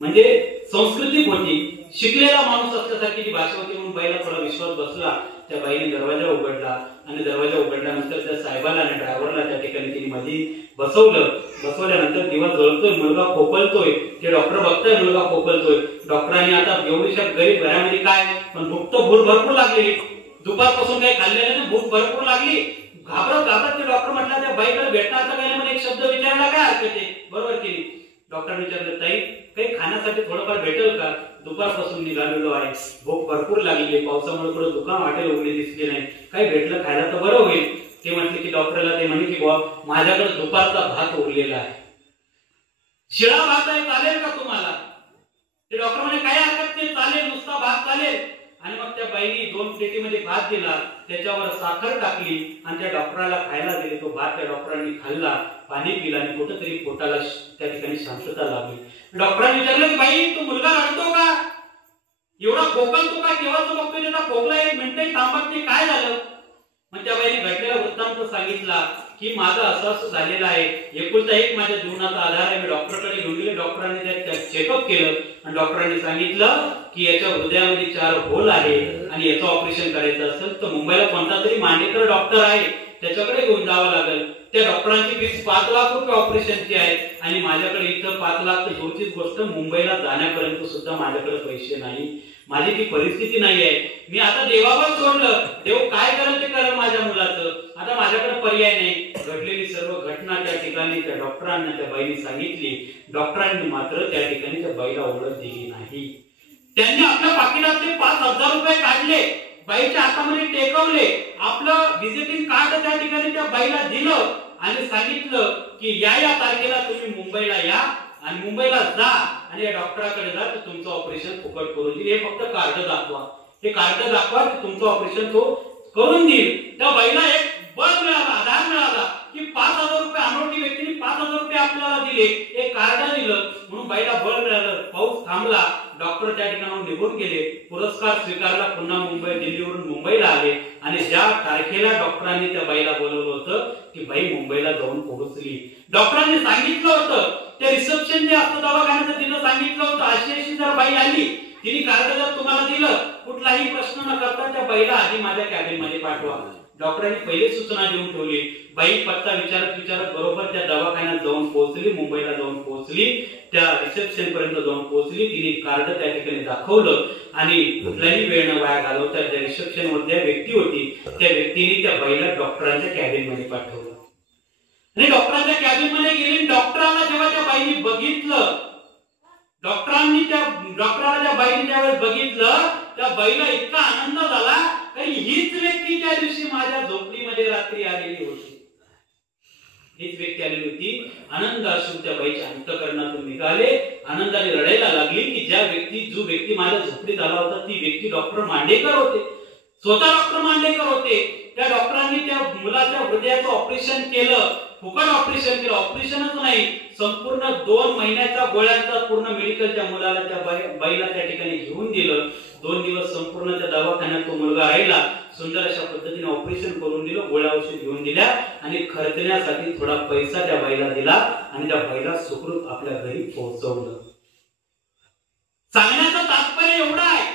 म्हणजे संस्कृतिक होती, शिकलेला माणूस असल्यासारखी ती भाषा होती. म्हणून बाईला थोडा विश्वास बसला. त्या बाईने दरवाजा उघडला आणि दरवाजा उघडल्यानंतर त्या साहेबाला आणि ड्रायव्हरला त्या ठिकाणी तिने मध्ये बसवल्यानंतर दिवस जळतोय, मुलगा खोकलतोय, ते डॉक्टर बघताय मुलगा खोकलतोय. डॉक्टरांनी आता एवढीशा गरीब घरामध्ये काय, पण भूक तर भरपूर लागलेली, दुपारपासून काही खाल्लेलं नाही, भूक भरपूर लागली. घाबरत ते डॉक्टर म्हटला त्या बाईकडे भेटणार तर काय, एक शब्द विचारला काय हरकत आहे, बरोबर केली. डॉक्टरांनी विचारलं, ताई काही खाण्यासाठी थोडंफार भेटेल का? दुपारपासून निघालेलो आहे, भूक भरपूर लागलेली, पावसामुळे पुढे दुकान हॉटेल उघडे दिसले नाही, काही भेटलं खायला तर बरं होईल. ते म्हटले की डॉक्टरला ते म्हणे की माझ्याकडे दुपारचा भात उरलेला आहे, शिळा भात आहे, चालेल का तुम्हाला? ते डॉक्टर म्हणे काय हरकत नाही, चालेल, नुसता भात चालेल. आणि मग त्या बाईने 2 प्लेटीमध्ये भात दिला, त्याच्यावर साखर टाकली आणि त्या डॉक्टराला खायला दिले. तो भात त्या डॉक्टरांनी खाल्ला, पाणी पिलं आणि कुठेतरी पोटाला त्या ठिकाणी शांतता लागली. डॉक्टरांनी विचारलं की बाई तू मुलगा रडतो का, एवढा खोकलतो का, केव्हाच बघतोय त्याचा खोकला 1 मिनिटही थांबत नाही, काय झालं? मग त्या बाईने घडलेला वृत्तांत सांगितला की माझं असं झालेलं आहे, एकुलता एक माझ्या जीवनाचा आधार आहे. मी डॉक्टरकडे घेऊन गेले, डॉक्टरांनी त्या चेकअप केलं आणि डॉक्टरांनी सांगितलं की याच्या हृदयामध्ये 4 होल आहे आणि याचं ऑपरेशन करायचं असेल तर मुंबईला कोणता तरी मांडेकर डॉक्टर आहे, त्याच्याकडे घेऊन जावं लागेल. त्या डॉक्टरांची फीस 5 लाख रुपये ऑपरेशनची आहे आणि माझ्याकडे इथं 5 लाख तर दूरचीच गोष्ट, मुंबईला जाण्यापर्यंत सुद्धा माझ्याकडे पैसे नाही, माझी ती परिस्थिती नाही आहे. मी आता देवावर सोडलं, देव काय करेल ते करेल माझ्या मुलाचं, आता माझ्याकडे पर्याय नाही. घडलेली सर्व घटना त्या ठिकाणी त्या डॉक्टरांना त्या बाईने सांगितली. डॉक्टरांनी मात्र त्या ठिकाणी त्या बाईला ओळख दिली नाही. त्यांनी आपल्या पाकिटातले 5,000 रुपये काढले, बाईच्या हातामध्ये टेकवले, आपलं व्हिजिटिंग कार्ड त्या ठिकाणी त्या बाईला दिलं आणि सांगितलं की या तारखेला तुम्ही मुंबईला या आणि मुंबईला जा आणि या डॉक्टराकडे जा, तर तुमचं ऑपरेशन फुकट करून देईल. हे फक्त कार्ड दाखवा, हे कार्ड दाखवा की तुमचं ऑपरेशन तो करून देईल. त्या बाईला एक बळ मिळाला, आधार मिळाला की 5,000 रुपये अनोळखी व्यक्तीने 5,000 रुपये आपल्याला दिले, एक कार्ड दिलं म्हणून बाईला बळ मिळालं. पाऊस थांबला, डॉक्टर त्या ठिकाणाहून निघून गेले, पुरस्कार स्वीकारला, पुन्हा दिल्लीवरून मुंबईला आले आणि ज्या तारखेला डॉक्टरांनी त्या बाईला बोलवलं होतं ती बाई मुंबईला जाऊन पोहोचली. डॉक्टरांनी सांगितलं होतं, त्या रिसेप्शन जे असतं दवाखान्याचं तिनं सांगितलं होतं, अशी जर बाई आली, तिने कार्ड जर तुम्हाला दिलं, कुठलाही प्रश्न न करता त्या बाईला आधी माझ्या कॅबिन मध्ये पाठवा. डॉक्टरांनी पहिले सूचना देऊन ठेवली. बाई पत्ता विचारत बरोबर त्या दवाखान्यात जाऊन पोहोचली, मुंबईला जाऊन पोहोचली, त्या रिसेप्शन पर्यंत जाऊन पोहोचली. तिने कार्ड त्या ठिकाणी दाखवलं आणि कुठलाही वेळ न वाया घालवता त्या रिसेप्शन मध्ये व्यक्ती होती, त्या व्यक्तीने त्या बाईला डॉक्टरांच्या कॅबिन मध्ये पाठवलं आणि डॉक्टरांच्या कॅबिन मध्ये गेली. डॉक्टरांना जेव्हा त्या बाईने बघितलं, डॉक्टराला त्या बाईने ज्यावेळेस बघितलं, त्या बाईला इतका आनंद झाला की हीच व्यक्ती त्या दिवशी माझ्या झोपडीमध्ये रात्री आलेली होती. हीच व्यक्ती आलेली होती. आनंद असून त्या बाईच्या अंतःकरणातून निघाले, आनंदाने रडायला लागली की जो व्यक्ती माझ्या झोपडीत आला होता ती व्यक्ती डॉक्टर मांडेकर होते, स्वतः डॉक्टर मांडेकर होते. त्या डॉक्टरांनी त्या मुलाच्या हृदयाचं ऑपरेशन केलं, फुकट ऑपरेशन केलं. ऑपरेशनच नाही, संपूर्ण 2 महिन्याच्या गोळ्यांचा पूर्ण मेडिकल त्या मुलाला त्या बाईला त्या ठिकाणी घेऊन दिलं. 2 दिवस संपूर्ण त्या दवाखान्यात तो मुलगा राहिला. सुंदर अशा पद्धतीने ऑपरेशन करून दिलं, गोळ्या औषध घेऊन दिल्या आणि खर्चण्यासाठी थोडा पैसा त्या बाईला दिला आणि त्या बाईला सुखरूप आपल्या घरी पोहोचवलं. सांगण्याचं तात्पर्य एवढं आहे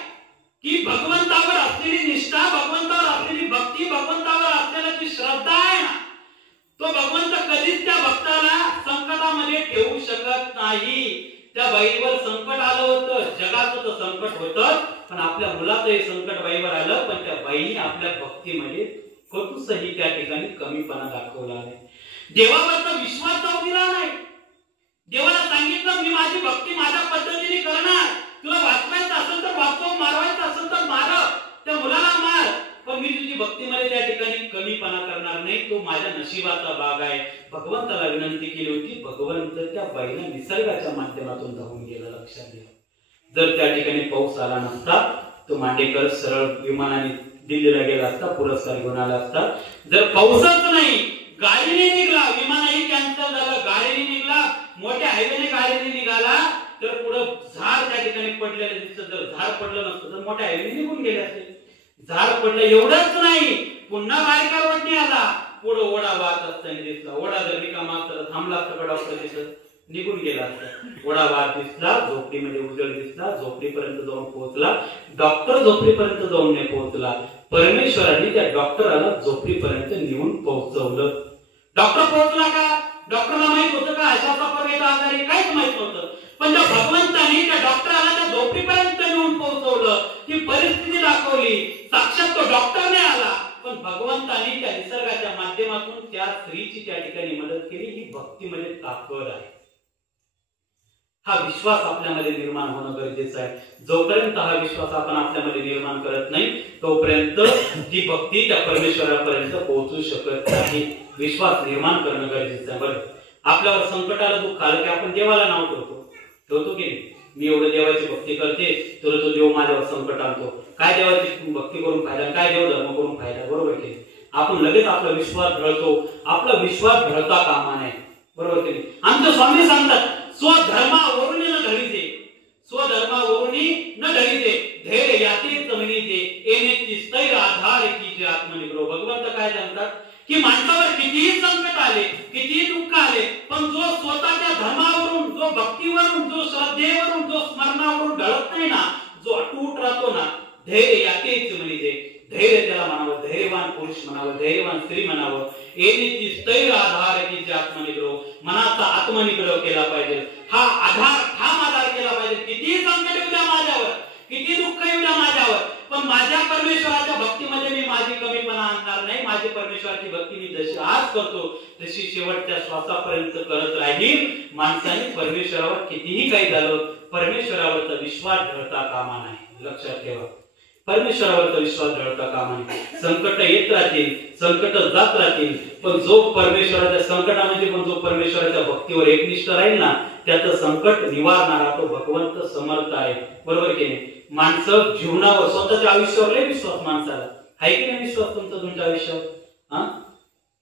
की भगवंतावर असलेली निष्ठा, भगवंतावर असलेली भक्ती, भगवंतावर असलेला जी श्रद्धा आहे ना, तो भगवंत कधीच त्या भक्ताला संकटामध्ये ठेवू शकत नाही. त्या बाईवर संकट आलं होतं, जगाचं तर संकट होतं, पण आपल्या मुलाचं हे संकट बाईवर आलं, पण त्या बाईने आपल्या भक्तीमध्ये कधीही त्या ठिकाणी कमीपणा दाखवला नाही. देवावरचा विश्वास जाऊ दिला नाही. देवाला सांगितलं मी माझी भक्ती माझ्या पद्धतीने करणार, तुला वाचवायचं असेल तर वाचव, मारवायचं असेल तर मार, त्या मुलाला मार, पण मी तुझी भक्तीमध्ये त्या ठिकाणी कमीपणा करणार नाही, तो माझ्या नशिबाचा भाग आहे. भगवंताला विनंती केली होती, भगवंत त्या बाईला निसर्गाच्या माध्यमातून धावून गेला. लक्षात घ्या, जर त्या ठिकाणी पाऊस आला नसता तो मांडेकर सरळ विमानाने दिल्लीला गेला असता, पुरस्कार घेऊन आला असता. जर पाऊसच नाही, गाडीने निघाला, विमानही कॅन्सल झालं, गाडीने निघाला, मोठ्या हायवेने गाडीने निघाला, तर पुढे झाड त्या ठिकाणी पडलेलं दिसतं. जर झाड पडलं नसतं तर मोठ्या हायवेने निघून गेले असते. झाड पडलं एवढंच नाही, पुन्हा बारका रोडने आला, पुढे ओढा वाहत असताना दिसला. ओढा जर रिकामा असता तर थांबला असता, डॉक्टर दिसत निघून गेला असता. ओढा वाहत दिसला, झोपडीमध्ये उजळ दिसला, झोपडीपर्यंत जाऊन पोहोचला. डॉक्टर झोपडीपर्यंत जाऊन नाही पोहोचला, परमेश्वराने त्या डॉक्टराला झोपडीपर्यंत नेऊन पोहोचवलं. डॉक्टर पोहोचला का? डॉक्टरला माहित होतं का अशा प्रकारचा आजारी? काहीच माहित नव्हतं. पण त्या भगवंताने त्या डॉक्टराला त्या झोपडीपर्यंत नेऊन पोहोचवलं, ही परिस्थिती दाखवली. साक्षात तो डॉक्टर नाही आला, पण भगवंताने त्या निसर्गाच्या माध्यमातून त्या स्त्रीची त्या ठिकाणी मदत केली. ही भक्तीमध्ये ताकद आहे. हा विश्वास आपल्यामध्ये निर्माण होणं गरजेचं आहे. जोपर्यंत हा विश्वास आपण आपल्यामध्ये निर्माण करत नाही, तोपर्यंत ती भक्ती त्या परमेश्वरापर्यंत पोहोचू शकत नाही. विश्वास निर्माण करणं गरजेचं आहे. बरं, आपल्यावर संकटाला दुःख आलं की आपण देवाला नाव ठेवतो की नाही? मी एवढं देवाची भक्ती करते तर तो देव माझ्यावर संकट आणतो. काय देवाची भक्ती करून फायदा, काय देव धर्म करून फायदा? बरोबर की आपण लगेच आपला विश्वास ढळतो. आपला विश्वास ढळता कामा नये. बरोबर की नाही? आमचे स्वामी सांगतात, स्वधर्मावरून न ढळीते, स्वधर्मावरून न ढळीते, धैर्य याते जमिनीचे, येण्याची स्थैर्य आधार कीचे आत्मनिग्रह. भगवंत काय सांगतात की माणसावर कितीही संकट आले, कितीही दुःख आले, पण जो स्वतःच्या धर्मावरून, जो भक्तीवरून, जो श्रद्धेवरून, जो स्मरणावरून ढळत नाही ना, जो अटूट राहतो ना, धैर्य यातेच जमिनीचे, धैर्य त्याला म्हणावं, धैर्यवान पुरुष म्हणावं, धैर्यवान स्त्री म्हणावं. येण्याची स्थैर्य आधार कीचे आत्मनिग्रह, मनाचा आत्मनिग्रह केला पाहिजे. हा आधार, ठाम आधार केला पाहिजे. कितीही संकट येऊ द्या माझ्यावर, किती दुःख येऊ द्या माझ्यावर, पण माझ्या परमेश्वराच्या भक्तीमध्ये मी माझी कमीपणा आणणार नाही. माझी परमेश्वराची भक्ती मी जशी आज करतो तशी शेवटच्या श्वासापर्यंत करत राहील. माणसाने परमेश्वरावर कितीही काही झालं, परमेश्वरावरचा विश्वास ढळता कामा नाही. लक्षात ठेवा, परमेश्वरावरचा विश्वास ढळता कामा नये. संकट येत राहतील, संकट जात राहतील, पण जो परमेश्वराच्या संकटामध्ये पण जो परमेश्वराच्या भक्तीवर एकनिष्ठ राहील ना, त्याचं संकट निवारणारा तो भगवंत समर्थ आहे. बरोबर की नाही? माणसं जीवनावर, स्वतःच्या आयुष्यावर लय विश्वास माणसाला आहे की नाही? विश्वास तुमच्या आयुष्यावर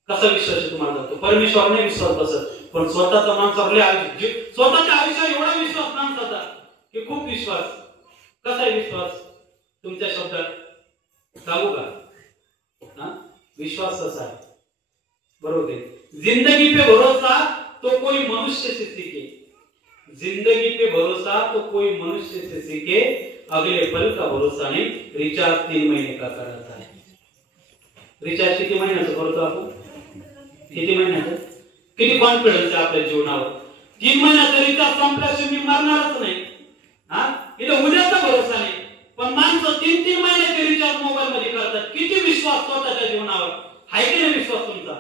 कसा विश्वास आहे तुम्हाला? परमेश्वर नाही विश्वास बसत, पण स्वतःचा माणसावर लय, स्वतःच्या आयुष्यावर एवढा विश्वास माणसाचा की खूप विश्वास. कसा आहे विश्वास तुमच्या शब्दात सांगू का? विश्वास कसा आहे? बरोबर आहे. जिंदगी पे भरोसा तो कोई मनुष्य से सीखे, जिंदगी पे भरोसा तो कोई मनुष्य से सीखे, अगले पल का भरोसा नहीं, रिचार्ज 3 महीने का करायचा आहे. रिचार्ज किती महिन्याचं करतो आपण? किती महिन्याचं? किती कॉन्फिडन्स आहे आपल्या जीवनावर? 3 महिन्याचा रिचार्ज संपल्याशिवाय मी मरणारच नाही. इथं उद्याचा भरोसा नाही, पण माणसं 3-3 महिन्याचे रिचार्ज मोबाईल मध्ये करतात. किती विश्वास स्वतःच्या जीवनावर आहे की नाही? विश्वास तुमचा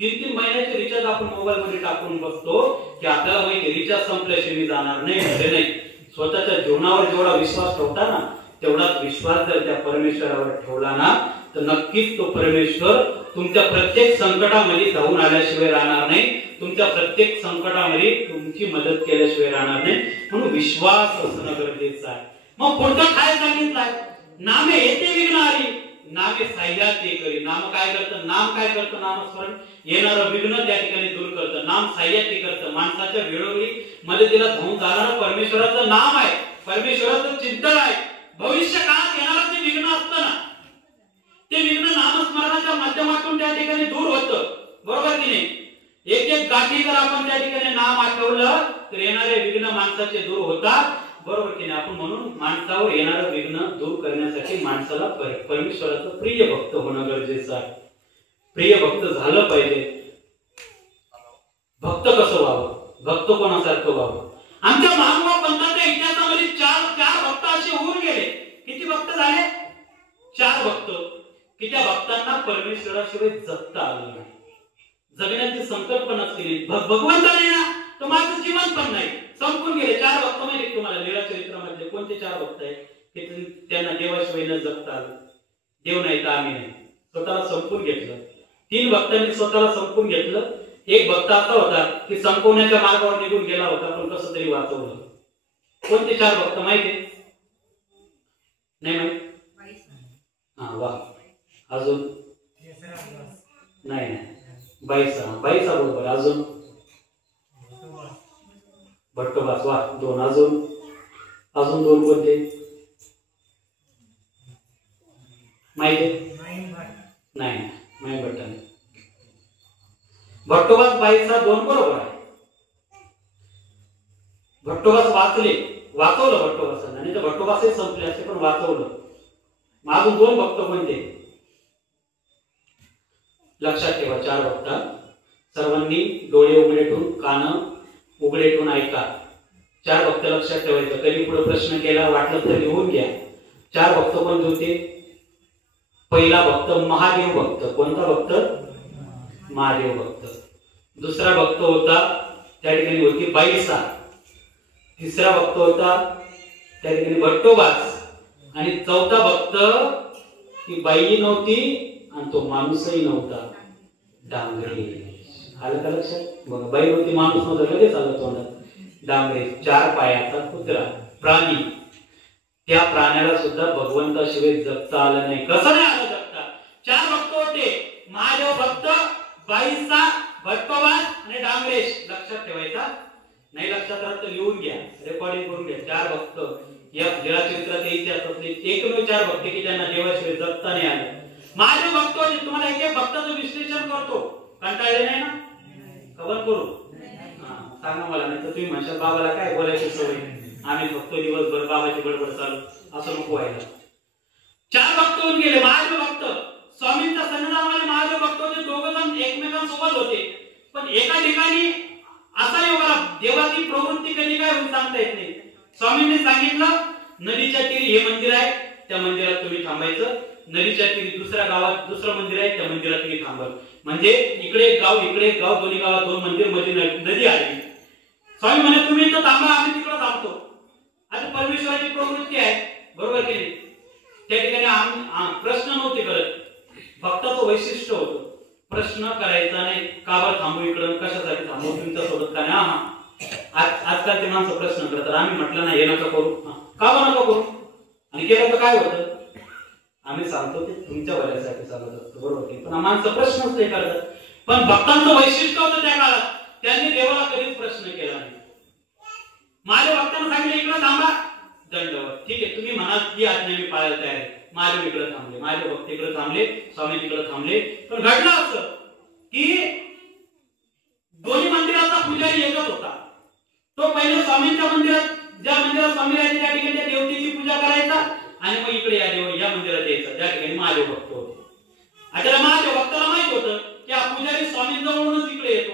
3-3 महिन्याचे रिचार्ज आपण मोबाईल मध्ये टाकून बसतो की आपल्याला माहिती रिचार्ज संपल्याशिवाय मी जाणार नाही. म्हणजे नाही, स्वतःच्या जीवनावर जेवढा विश्वास ठेवता ना, तेवढाच विश्वास जर त्या परमेश्वरावर ठेवला ना, तर नक्कीच तो परमेश्वर तुमच्या प्रत्येक संकटामध्ये धावून आल्याशिवाय राहणार नाही. तुमच्या प्रत्येक संकटामध्ये तुमची मदत केल्याशिवाय राहणार नाही. म्हणून विश्वास असणं गरजेचं आहे. मग पुढचं काय सांगितलंय? नामे येते विघ्नारी, नामे साह्याते करी. नाम काय करतं? नाम काय करतं? नामस्मरण येणारं विघ्न त्या ठिकाणी दूर करतं. नाम साह्याते करतं. माणसाच्या वेळोवेळी मदतीला धावून जाणारं परमेश्वराचं नाम आहे, परमेश्वराचं चिंतन आहे. भविष्य काळात येणारं जे विघ्न असतं ना, ते विघ्न नामस्मरणाच्या माध्यमातून त्या ठिकाणी दूर होतं. बरोबर की नाही? एक गाठी जर आपण त्या ठिकाणी नाम आठवलं तर येणारे विघ्न माणसाचे दूर होतात. बरोबर की नाही? आपण म्हणून माणसावर येणारं विघ्न दूर करण्यासाठी माणसाला परमेश्वराचं प्रिय भक्त होणं गरजेचं आहे. प्रिय भक्त झालं पाहिजे. भक्त कसं व्हावं? भक्त कोणासारखं व्हावं? आमच्या महानुभाव पंथाच्या इतिहासामध्ये चार भक्त असे होऊन गेले. किती भक्त झाले? 4 भक्त की त्या भक्तांना परमेश्वराशिवाय जगता आलं नाही. जगण्याची संकल्पनाच केली. भगवंत नाही ना, तर माझं जीवन पण नाही, संपून गेले. 4 भक्त माहिती तुम्हाला लीळा चरित्रामध्ये कोणते 4 भक्त आहेत की त्यांना देवाशिवाय न जगता आलं? देव नाही तर आम्ही नाही, स्वतःला संपून घेतलं. 3 भक्तांनी स्वतःला संपून घेतलं. एक भक्त असा होता की संपवण्याच्या मार्गावर निघून गेला होता, पण कसं तरी वाचवलं. कोणते 4 भक्त माहिती नाही? माहिती? हा, वा. अजून नाही. बाईसा बरोबर. अजून भट्टोबास. वा, 2. अजून 2 कोणते माहिती? नाही, माई भट्ट नाही. भट्टोबास, बाईसा 2 बरोबर आहे. भट्टोबास वाचवलं भट्टोबासांना, नाही तर भट्टोबासही संपले असते, पण वाचवलं. अजून 2 भक्त कोणते लक्षात ठेवा. 4 भक्त. सर्वांनी डोळे उघडे ठेवून, कान उघडे ठेवून ऐका. 4 भक्त लक्षात ठेवायचं. कधी पुढे प्रश्न केला वाटलं तर लिहून घ्या. 4 भक्त कोणते होते? पहिला भक्त महादेव भक्त. कोणता भक्त? महादेव भक्त. दुसरा भक्त होता त्या ठिकाणी होती बाईसा. तिसरा भक्त होता त्या ठिकाणी भट्टोबास. आणि चौथा भक्त ती बाई नव्हती आणि तो माणूसही नव्हता, डांगरे. आलं का लक्षात? बघा, बाई नव्हती, माणूस नव्हता, लगेच आलं तोंडात. डांगरे, 4 पायाचा कुत्रा, प्राणी. त्या प्राण्याला सुद्धा भगवंताशिवाय जगता आलं नाही. कसं नाही आलं जगता? 4 भक्त होते, महादेव भक्त, बाईसा, भट्टोबास आणि डांगरेश. लक्षात ठेवायचा. नाही लक्षात राहत तर लिहून घ्या, रेकॉर्डिंग करून घ्या. 4 भक्त या लीळाचरित्रात इतिहासातले एकमेव 4 भक्त की ज्यांना देवाशिवाय जगता नाही आलं. महादेव भक्त होते. तुम्हाला एक भक्ताचं विश्लेषण करतो, कंटाळले नाही ना? कवर करू सांगा मला, नाही तर तुम्ही म्हणशाल बाबाला काय बोलायची सवय, आम्ही फक्त दिवसभर बाबाची बडबड चालू, असं नको व्हायला. 4 भक्त होऊन गेले. महादेव भक्त स्वामींच्या सन्निधानामध्ये महादेव भक्त होते. 2 जण एकमेकांसोबत होते. पण एका ठिकाणी असा योग आला, देवाची प्रवृत्ती कधी काय होईल सांगता येत नाही. स्वामींनी सांगितलं नदीच्या तीरी हे मंदिर आहे, त्या मंदिरात तुम्ही थांबायचं. नदीच्या तीरी दुसऱ्या गावात दुसरं मंदिर आहे, त्या मंदिरात तुम्ही थांबाल. म्हणजे इकडे एक गाव, दोन्ही गावात 2 मंदिर, मध्ये नदी आली. स्वामी म्हणे तुम्ही इथं थांबा, आम्ही तिकडे थांबतो. आता परमेश्वराची प्रवृत्ती आहे, बरोबर की नाही? त्या ठिकाणी प्रश्न नव्हते करत. भक्ताचं वैशिष्ट्य होतं, प्रश्न करायचा नाही. का बरं थांबू इकडं, कशासाठी थांबू, तुमच्या सोबत का नाही? आजकाल ते माणसं प्रश्न करतात. आम्ही म्हटलं नाही हे नका करू, का बरं नका करू, आणि केलं तर काय होतं? आम्ही सांगतो ते तुमच्या भल्यासाठी सांगत असतो, बरोबर की? पण माणसं प्रश्नच नाही करतात. पण भक्तांचं वैशिष्ट्य होतं त्या काळात, त्यांनी देवाला कधीच प्रश्न केला नाही. माझ्या भक्तांना सांगितलं इकडे थांबा, दंडवत. ठीक आहे, तुम्ही म्हणाल की आज्ञा मी पाळायला तयार आहे. माझे इकडे थांबले, माझे भक्त इकडे थांबले, स्वामी तिकडे थांबले. पण घडलं असं की दोन्ही मंदिराचा पुजारी एकच होता. तो पहिले स्वामींच्या मंदिरात, ज्या मंदिरात स्वामी राहायचे त्या ठिकाणी त्या देवतेची पूजा करायचा, आणि मग इकडे या मंदिरात यायचं ज्या ठिकाणी महादेव भक्त होते. आता महादेव भक्ताला माहित होतं की हा पुजारी स्वामींजवळूनच इकडे येतो.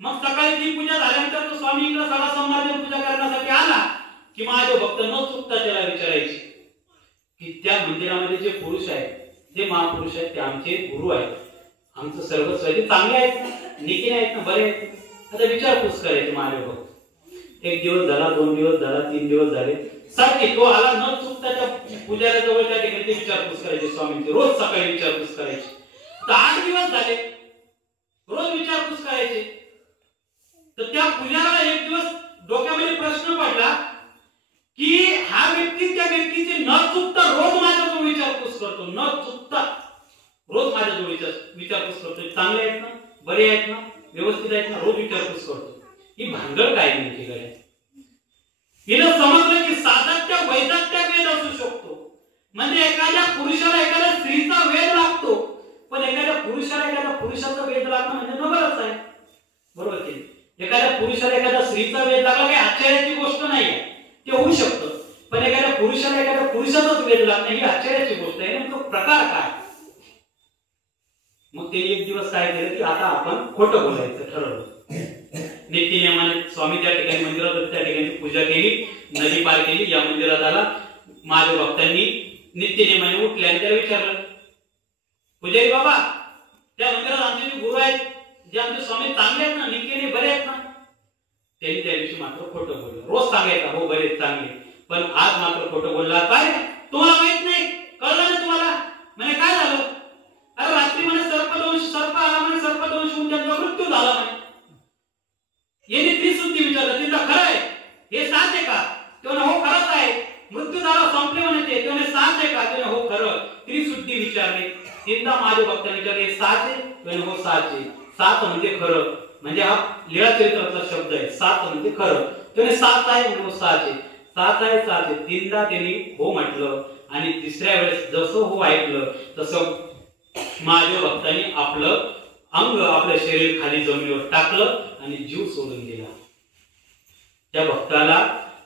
मग सकाळी ती पूजा झाल्यानंतर तो स्वामी इकडे सगळा संमार्जन पूजा करण्यासाठी आला की महादेव भक्त न चुकता त्याला विचारायचे की त्या मंदिरामध्ये जे पुरुष आहेत, जे महापुरुष आहेत, ते आमचे गुरु आहेत, आमचं सर्वस्व आहे, ते चांगले आहेत ना, निकीने आहेत ना, बरे आहेत. आता विचारपूस करायची महादेव भक्त. 1 दिवस झाला, 2 दिवस झाला, 3 दिवस झाले, सारखी तो आला न चुकता त्या पुजाऱ्या जवळ त्या ठिकाणी ते विचारपूस करायची स्वामींची. रोज सकाळी विचारपूस करायची. तर 8 दिवस झाले, रोज विचारपूस करायचे. तर त्या पुजाऱ्याला एक दिवस डोक्यामध्ये प्रश्न पडला की हा व्यक्ती त्या व्यक्तीची न चुकता रोज माझ्याजवळ विचारपूस करतो, न चुकता रोज माझ्याजवळ विचारपूस करतो. चांगले आहेत ना, बरे आहेत ना, व्यवस्थित आहेत ना, रोज विचारपूस करतो. ही भानगड काय नेमकी काय? हिला समजलं की सातत्य वैदत्य वेद असू शकतो. म्हणजे एखाद्या पुरुषाला एखाद्या स्त्रीचा वेद लागतो, पण एखाद्या पुरुषाचा वेद लागणं म्हणजे नवलच आहे, बरोबर की? एखाद्या पुरुषाला एखाद्या स्त्रीचा वेद लागला काही आश्चर्याची गोष्ट नाही, ते होऊ शकतं. पण एखाद्या पुरुषाला एखाद्या पुरुषाचाच वेद लागणं ही आश्चर्याची गोष्ट आहे. नेमकं प्रकार काय? मग ते एक दिवस काय केलं की आता आपण खोटं बोलायचं ठरवलं. नित्यनियमाने स्वामी त्या ठिकाणी मंदिरात होते, त्या ठिकाणी पूजा केली, नदी पार केली, या मंदिरात आला. माझ्या भक्तांनी नित्यनियमाने उठले आणि त्याला विचारलं, पुजारी बाबा, त्या मंदिरात आमचे जे गुरु आहेत, जे आमचे स्वामी चांगले आहेत ना, नित्यने बरे आहेत ना? त्यांनी त्या दिवशी मात्र खोटं बोललं. रोज सांगायचा हो बरेच चांगले, पण आज मात्र खोटं बोलला. काय तुम्हाला माहित नाही, कळलं ना तुम्हाला? म्हणजे सर्पदोष होऊन त्यांचा मृत्यू झाला म्हणे. यांनी त्रिशुद्धी विचारलं, तिला खरं आहे हे साच आहे का? तेव्हा हो खरंच आहे. मृत्यू झाला संपले म्हणे तेव्हा साच आहे का? तेव्हा हो खरं. त्रिशुद्धी विचारले. तीनदा माझ्या भक्तांनी विचारले साच आहे? तेव्हा हो साच आहे. साच म्हणजे खरं, म्हणजे हा लीळा चरित्रातला शब्द आहे. साच म्हणजे खरं. तेव्हा साच आहे म्हणजे हो साच आहे. साच आहे साच आहे. तीनदा त्यांनी हो म्हटलं आणि तिसऱ्या वेळेस जसं हो ऐकलं तसं माझ्या भक्तांनी आपलं अंग आपलं शरीर खाली जमिनीवर टाकलं आणि जीव सोडून दिला. त्या भक्ताला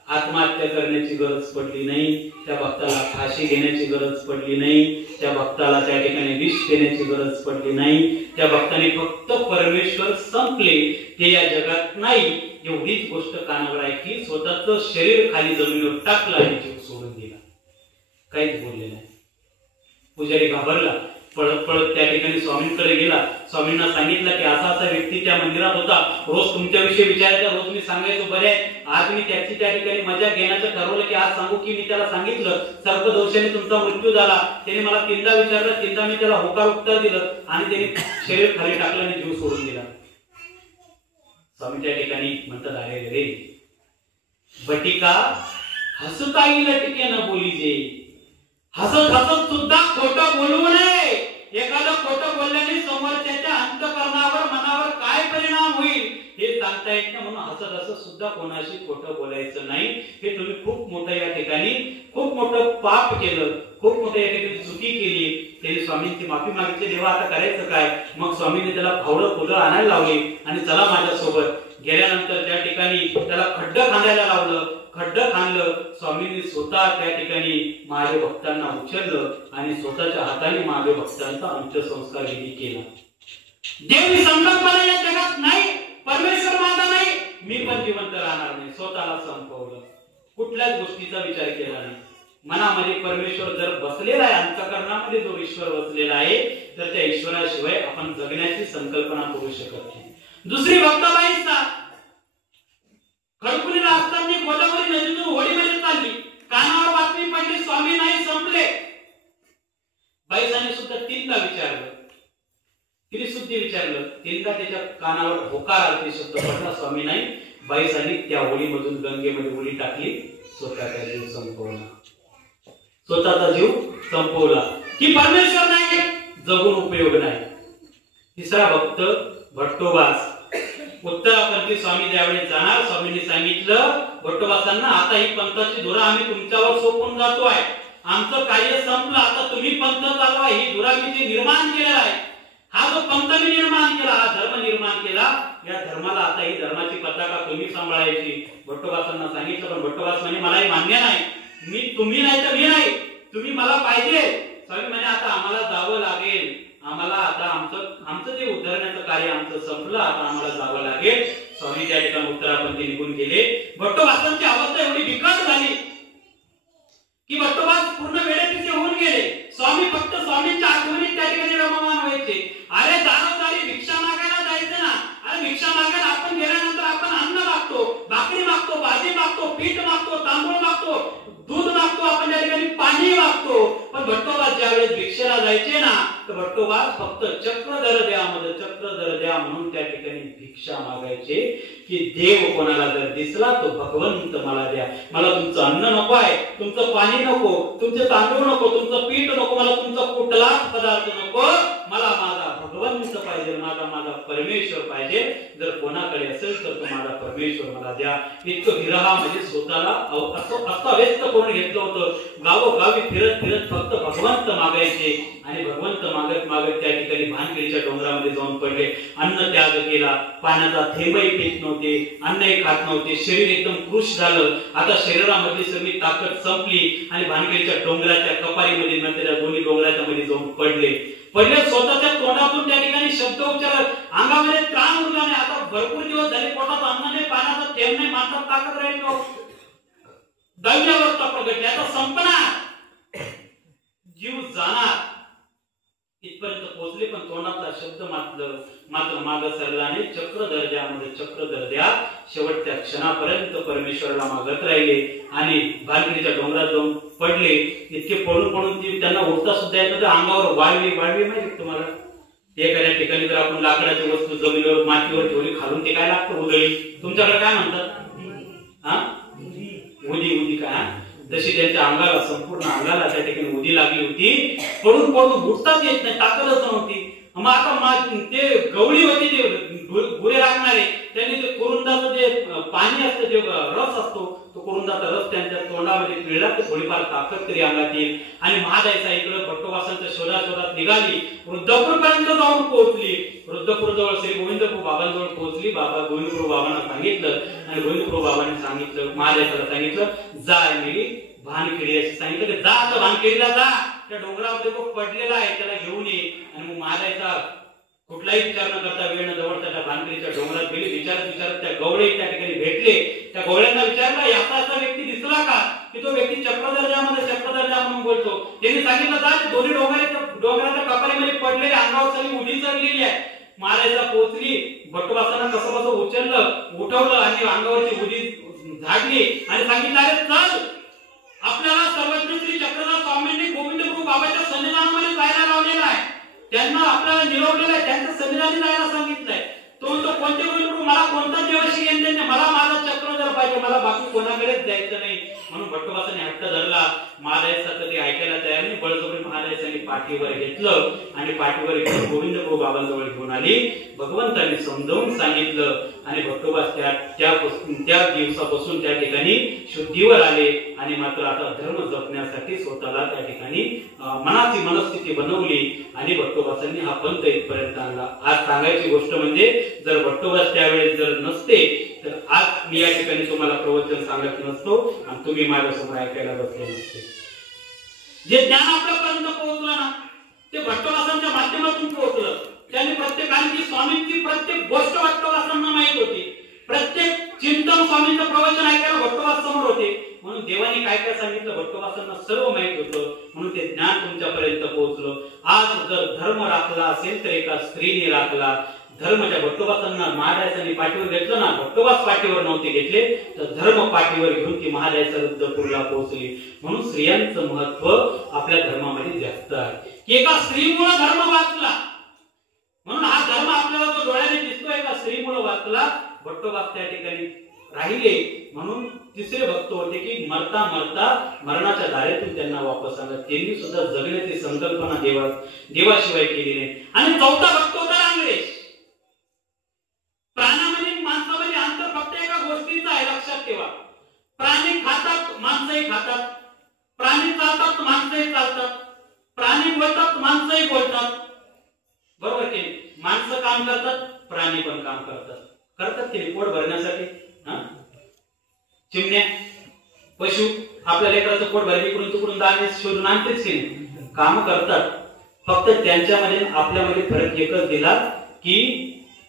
आत्महत्या करण्याची गरज पडली नाही, त्या भक्ताला फाशी घेण्याची गरज पडली नाही, त्या भक्ताला त्या ठिकाणी विष घेण्याची गरज पडली नाही. त्या भक्ताने फक्त परमेश्वर संपले ते या जगात नाही एवढीच गोष्ट कानावर ऐकली, स्वतःचं शरीर खाली जमिनीवर टाकलं आणि जीव सोडून दिला. काहीच बोलले नाही. पुजारी घाबरला, पळत पळत त्या ठिकाणी स्वामींकडे गेला. स्वामींना सांगितलं की असा असा व्यक्ती त्या मंदिरात होता, रोज तुमच्याविषयी विचारायचा, रोज मी सांगायचो बरे आहे. आज मी त्याची त्या ठिकाणी मजा घेण्याचं ठरवलं की आज सांगू की मी त्याला सांगितलं सर्पदोषाने तुमचा मृत्यू झाला. त्याने मला तीनदा विचारलं, तीनदा मी त्याला होकार उत्तर दिलं आणि त्याने शरीर खाली टाकलं आणि जीव सोडून दिला. स्वामी त्या ठिकाणी म्हणतात, अरे रे बटिका हसता लटके न बोली जे. हसत हसत सुद्धा खोटं बोलू नये. एखादं खोटं बोलल्याने समोरच्याच्या अंतःकरणावर मनावर काय परिणाम होईल हे सांगता येत नाही. म्हणून हसत हसत सुद्धा कोणाशी खोटं बोलायचं नाही. हे तुम्ही खूप मोठं या ठिकाणी खूप मोठं पाप केलं, खूप मोठं या ठिकाणी चुकी केली. त्यांनी स्वामींची माफी मागितली. देवा आता करायचं काय? मग स्वामींनी त्याला फावडं फुलं आणायला लावली आणि चला माझ्यासोबत. गेल्यानंतर त्या ठिकाणी त्याला खड्डं खांदायला लावलं. खड्डं खांदलं. स्वामींनी स्वतः त्या ठिकाणी माझ्या भक्तांना उचललं आणि स्वतःच्या हाताने माझ्या भक्तांचा अंत्यसंस्कार विधी केला. देव संकल्पना या जगात नाही, परमेश्वर माझा नाही, मी पण जिवंत राहणार नाही. स्वतःला संपवलं. कुठल्याच गोष्टीचा विचार केला नाही. मनामध्ये परमेश्वर जर बसलेला आहे, अंतःकरणामध्ये जो ईश्वर बसलेला आहे, तर त्या ईश्वराशिवाय आपण जगण्याची संकल्पना करू शकत नाही. दुसरी भक्ताबाईंचा खडकुलीला असताना गोदावरी नदीतून होडीमध्ये चालली. कानावर बातमी पडली स्वामी नाही संपले. बाईसाने सुद्धा तीनदा विचारलं, त्रिशुद्धी विचारलं. तीनदा त्याच्या कानावर होकार आरती शब्द पडला स्वामी नाही. बाईसाने त्या होडीमधून गंगेमध्ये उडी टाकली. स्वतःचा जीव संपवला. स्वतःचा जीव संपवला की परमेश्वर नाही जगून उपयोग नाही. तिसरा भक्त भट्टोबास. उत्तरापंथी स्वामी ज्यावेळी जाणार, स्वामींनी सांगितलं भट्टोबासांना, आता ही पंथाची धुरा आम्ही तुमच्यावर सोपवून जातोय. आमचं कार्य संपलं, आता तुम्ही पंथ चालवा. ही धुरा मी जे निर्माण केलेला आहे, हा जो पंथ मी निर्माण केला, हा धर्म निर्माण केला, या धर्माला आता ही धर्माची पताका तुम्ही सांभाळायची. भट्टोबासांना सांगितलं, पण भट्टोबास म्हणे मलाही मान्य नाही. मी तुम्ही नाही तर मी नाही, तुम्ही मला पाहिजे. स्वामी म्हणे आता आम्हाला जावं लागेल. आम्हाला आता आमचं जे उद्धारण्याचं कार्य आमचं संपलं, आता आम्हाला जावं लागेल. स्वामी त्या ठिकाणी उत्तरापंथी निघून गेले. भट्टोबासांची अवस्था एवढी बिकट झाली की भट्टोबास पूर्ण वेळेपिसे होऊन गेले. स्वामी फक्त स्वामींच्या आठवणीत त्या ठिकाणी रममाण व्हायचे. अरे दारोदारी भिक्षा मागायला जायचं ना. अरे भिक्षा मागायला आपण गेल्यानंतर आपण अन्न मागतो, भाकरी मागतो, भाजी मागतो, पीठ मागतो, तांदूळ मागतो, दूध मागतो, आपण त्या ठिकाणी पाणी मागतो. पण भट्टोबास ज्यावेळेस भिक्षेला जायचे ना, तर भट्टोबास फक्त चक्रधर द्या म्हणून त्या ठिकाणी भिक्षा मागायचे की देव कोणाला जर दिसला तो भगवंत मला द्या. मला तुमचं अन्न नको आहे, तुमचं पाणी नको, तुमचे तांदूळ नको, तुमचं पीठ नको, मला तुमचा कुठलाच पदार्थ नको. मला माझा भगवंत पाहिजे, माझा परमेश्वर पाहिजे. जर कोणाकडे असेल तर तो माझा परमेश्वर मला द्या. इतकं विरहामध्ये स्वतःला अस्ताव्यस्त करून घेतलं होतं. गावोगावी फिरत फिरत फक्त भगवंत मागायचे आणि भगवंत मागत मागत त्या ठिकाणी भानगडीच्या डोंगरामध्ये जाऊन पडले. अन्न त्याग केला, पाण्याचा थेंबही पीत नव्हते, अन्नही खात नव्हते. शरीर एकदम कृश झालं. आता शरीरामधली सगळी ताकद संपली आणि भानगडीच्या डोंगराच्या कपारीमध्ये त्या दोन्ही डोंगराच्या मध्ये जाऊन पडले. स्वतःच्या तोंडातून त्या ठिकाणी शब्द उच्चारत, अंगामध्ये त्राण उरला नाही. आता भरपूर दिवस झाले पोटात अन्न नाही, पाण्याचा थेंब नाही, माणसात ताकद राहील का? दैव्यावस्था प्रगटली. आता संपणार, जीव जाणार इथपर्यंत पोहोचले. पण तोंडातला शब्द मात्र माग सरला नाही. चक्रधर द्या शेवटच्या क्षणापर्यंत परमेश्वराला मागत राहिले आणि भानगडीच्या डोंगरात जाऊन पडले. इतके पडून त्यांना उठता सुद्धा येत नव्हतं. अंगावर वाळवी माहिती तुम्हाला, एखाद्या ठिकाणी जर आपण लाकडाची वस्तू जमिनीवर मातीवर ठेवली खालून ते काय लागतं उधळी, तुमच्याकडे काय म्हणतात हा उदी, उदी काय, तशी त्यांच्या अंगाला संपूर्ण अंगाला त्या ठिकाणी उदी लागली होती, पडून पडून उठताच येत नाही, ताकदच नव्हती. मग आता ते गवळी होती ते गुरे लागणारे, त्यांनी ते कुरुंदाचं जे पाणी असतं जे रस असतो तो कुरुंदाचा रस त्यांच्या तोंडामध्ये पिळला तर थोडीफार ताकद तरी अंगात येईल. आणि महादायचा इकडे भट्टोबासांच्या शोधात निघाली, वृद्धपूर पर्यंत जाऊन पोहोचली. वृद्धपूर जवळ श्री गोविंदप्रभू बाबांजवळ पोहोचली. बाबा गोविंदप्रभू बाबांना सांगितलं आणि गोविंदप्रभू बाबांनी सांगितलं, महादायला सांगितलं जा मिली भानखेडी अशी सांगितलं की जा आता भानखेडीला जा, त्या डोंगरावर तो पडलेला आहे त्याला घेऊन ये. आणि मग महादायचा कुठलाही विचार न करता वेळ न जवळचा त्या भानखेडीच्या डोंगरात गेली. विचारत त्या गवळे त्या ठिकाणी भेटले. त्या गवळ्यांना विचारलं याचा असा व्यक्ती दिसला का की तो व्यक्ती चक्रधरजा म्हणून बोलतो. त्यांनी सांगितलं जा ते दोन्ही डोंगराच्या कपारीमध्ये पडलेले अंगावर सगळी उडी चढलेली आहे. महाराजा पोहोचली, भट्टोबासांना कसं कसं उचललं उठवलं आणि अंगावरची उडी झाडली आणि सांगितलं अरे चल आपल्याला सर्वज्ञ श्री चक्रधर स्वामींनी गोविंदप्रभू बाबाच्या सन्निधानामध्ये जायला लावलेला आहे, त्यांना आपल्याला निरोवलेलं आहे, त्यांच्या सन्निधानी जायला सांगितलंय. तो कोणते गोविंदप्रभू मला कोणता देवाशी घेऊन नाही, मला माझा चक्रधर पाहिजे, मला बाकी कोणाकडेच जायचं नाही. म्हणून भट्टोबासाने हट्ट धरला. महाराजांचं ते ऐकायला तयार नाही. बळजबरी महाराजांनी पाठीवर घेतलं आणि पाठीवर घेऊन गोविंदप्रभू बाबांजवळ घेऊन आली. भगवंतांनी समजावून सांगितलं आणि भट्टोबा त्या दिवसापासून त्या ठिकाणी शुद्धीवर आले आणि मात्र आता धर्म जपण्यासाठी स्वतःला त्या ठिकाणी मनाची मनस्थिती बनवली आणि भट्टोबासांनी हा पंथ इथपर्यंत आणला. आज सांगायची गोष्ट म्हणजे जर भट्टोबास त्यावेळेस जर नसते तर आज मी या ठिकाणी तुम्हाला प्रवचन सांगत नसतो आणि तुम्ही माझ्यासमोर ऐकायला बसले नसते. जे ज्ञान आपल्यापर्यंत पोहोचलं ना ते भट्टोबासांच्या माध्यमातून पोहोचलं. त्यांनी प्रत्येकांची स्वामींची प्रत्येक गोष्ट भट्टोबासांना माहित होती. प्रत्येक चिंतन स्वामींचं प्रवचन ऐकायला भट्टोबास समोर होते. म्हणून देवाने काय काय सांगितलं भट्टोबासांना सर्व माहित होतं. म्हणून ते ज्ञान तुमच्यापर्यंत पोहोचलं. आज जर धर्म राखला असेल तर एका स्त्रीने राखला. धर्माच्या भट्टोबासांना महाराजांनी पाठीवर घेतलं ना, भट्टोबास पाठीवर नव्हते घेतले तर धर्म पाठीवर घेऊन ती महाराजांच्या रुद्रपूरला पोहोचली. म्हणून स्त्रियांचं महत्व आपल्या धर्मामध्ये जास्त आहे की एका स्त्रीमुळे धर्म वाचला. म्हणून हा धर्म आपल्याला जो डोळ्याने दिसतोय एका स्त्रीमुळे वाचला. भट्टोबास त्या ठिकाणी राहिले. म्हणून तिसरे भक्त होते की मरता मरता मरणाच्या दारेतून त्यांना वापस आलं. त्यांनी सुद्धा जगण्याची संकल्पना देवाशिवाय केली नाही. आणि चौथा भक्त होता रांगरेश. प्राण्यामध्ये माणसामध्ये अंतर फक्त एका गोष्टीचं आहे, लक्षात ठेवा. प्राणी खातात माणसंही खातात, प्राणी चालतात माणसंही चालतात, प्राणी बोलतात माणसंही बोलतात. बरोबर की माणसं काम करतात प्राणी पण काम करतात की पोट भरण्यासाठी. चिमण्या पशु आपल्या लेकराचं पोट भरली इकडून तिकडून दाणे शोधून आणतेच की नाही, काम करतात. फक्त त्यांच्यामध्ये आपल्यामध्ये फरक एकच दिला की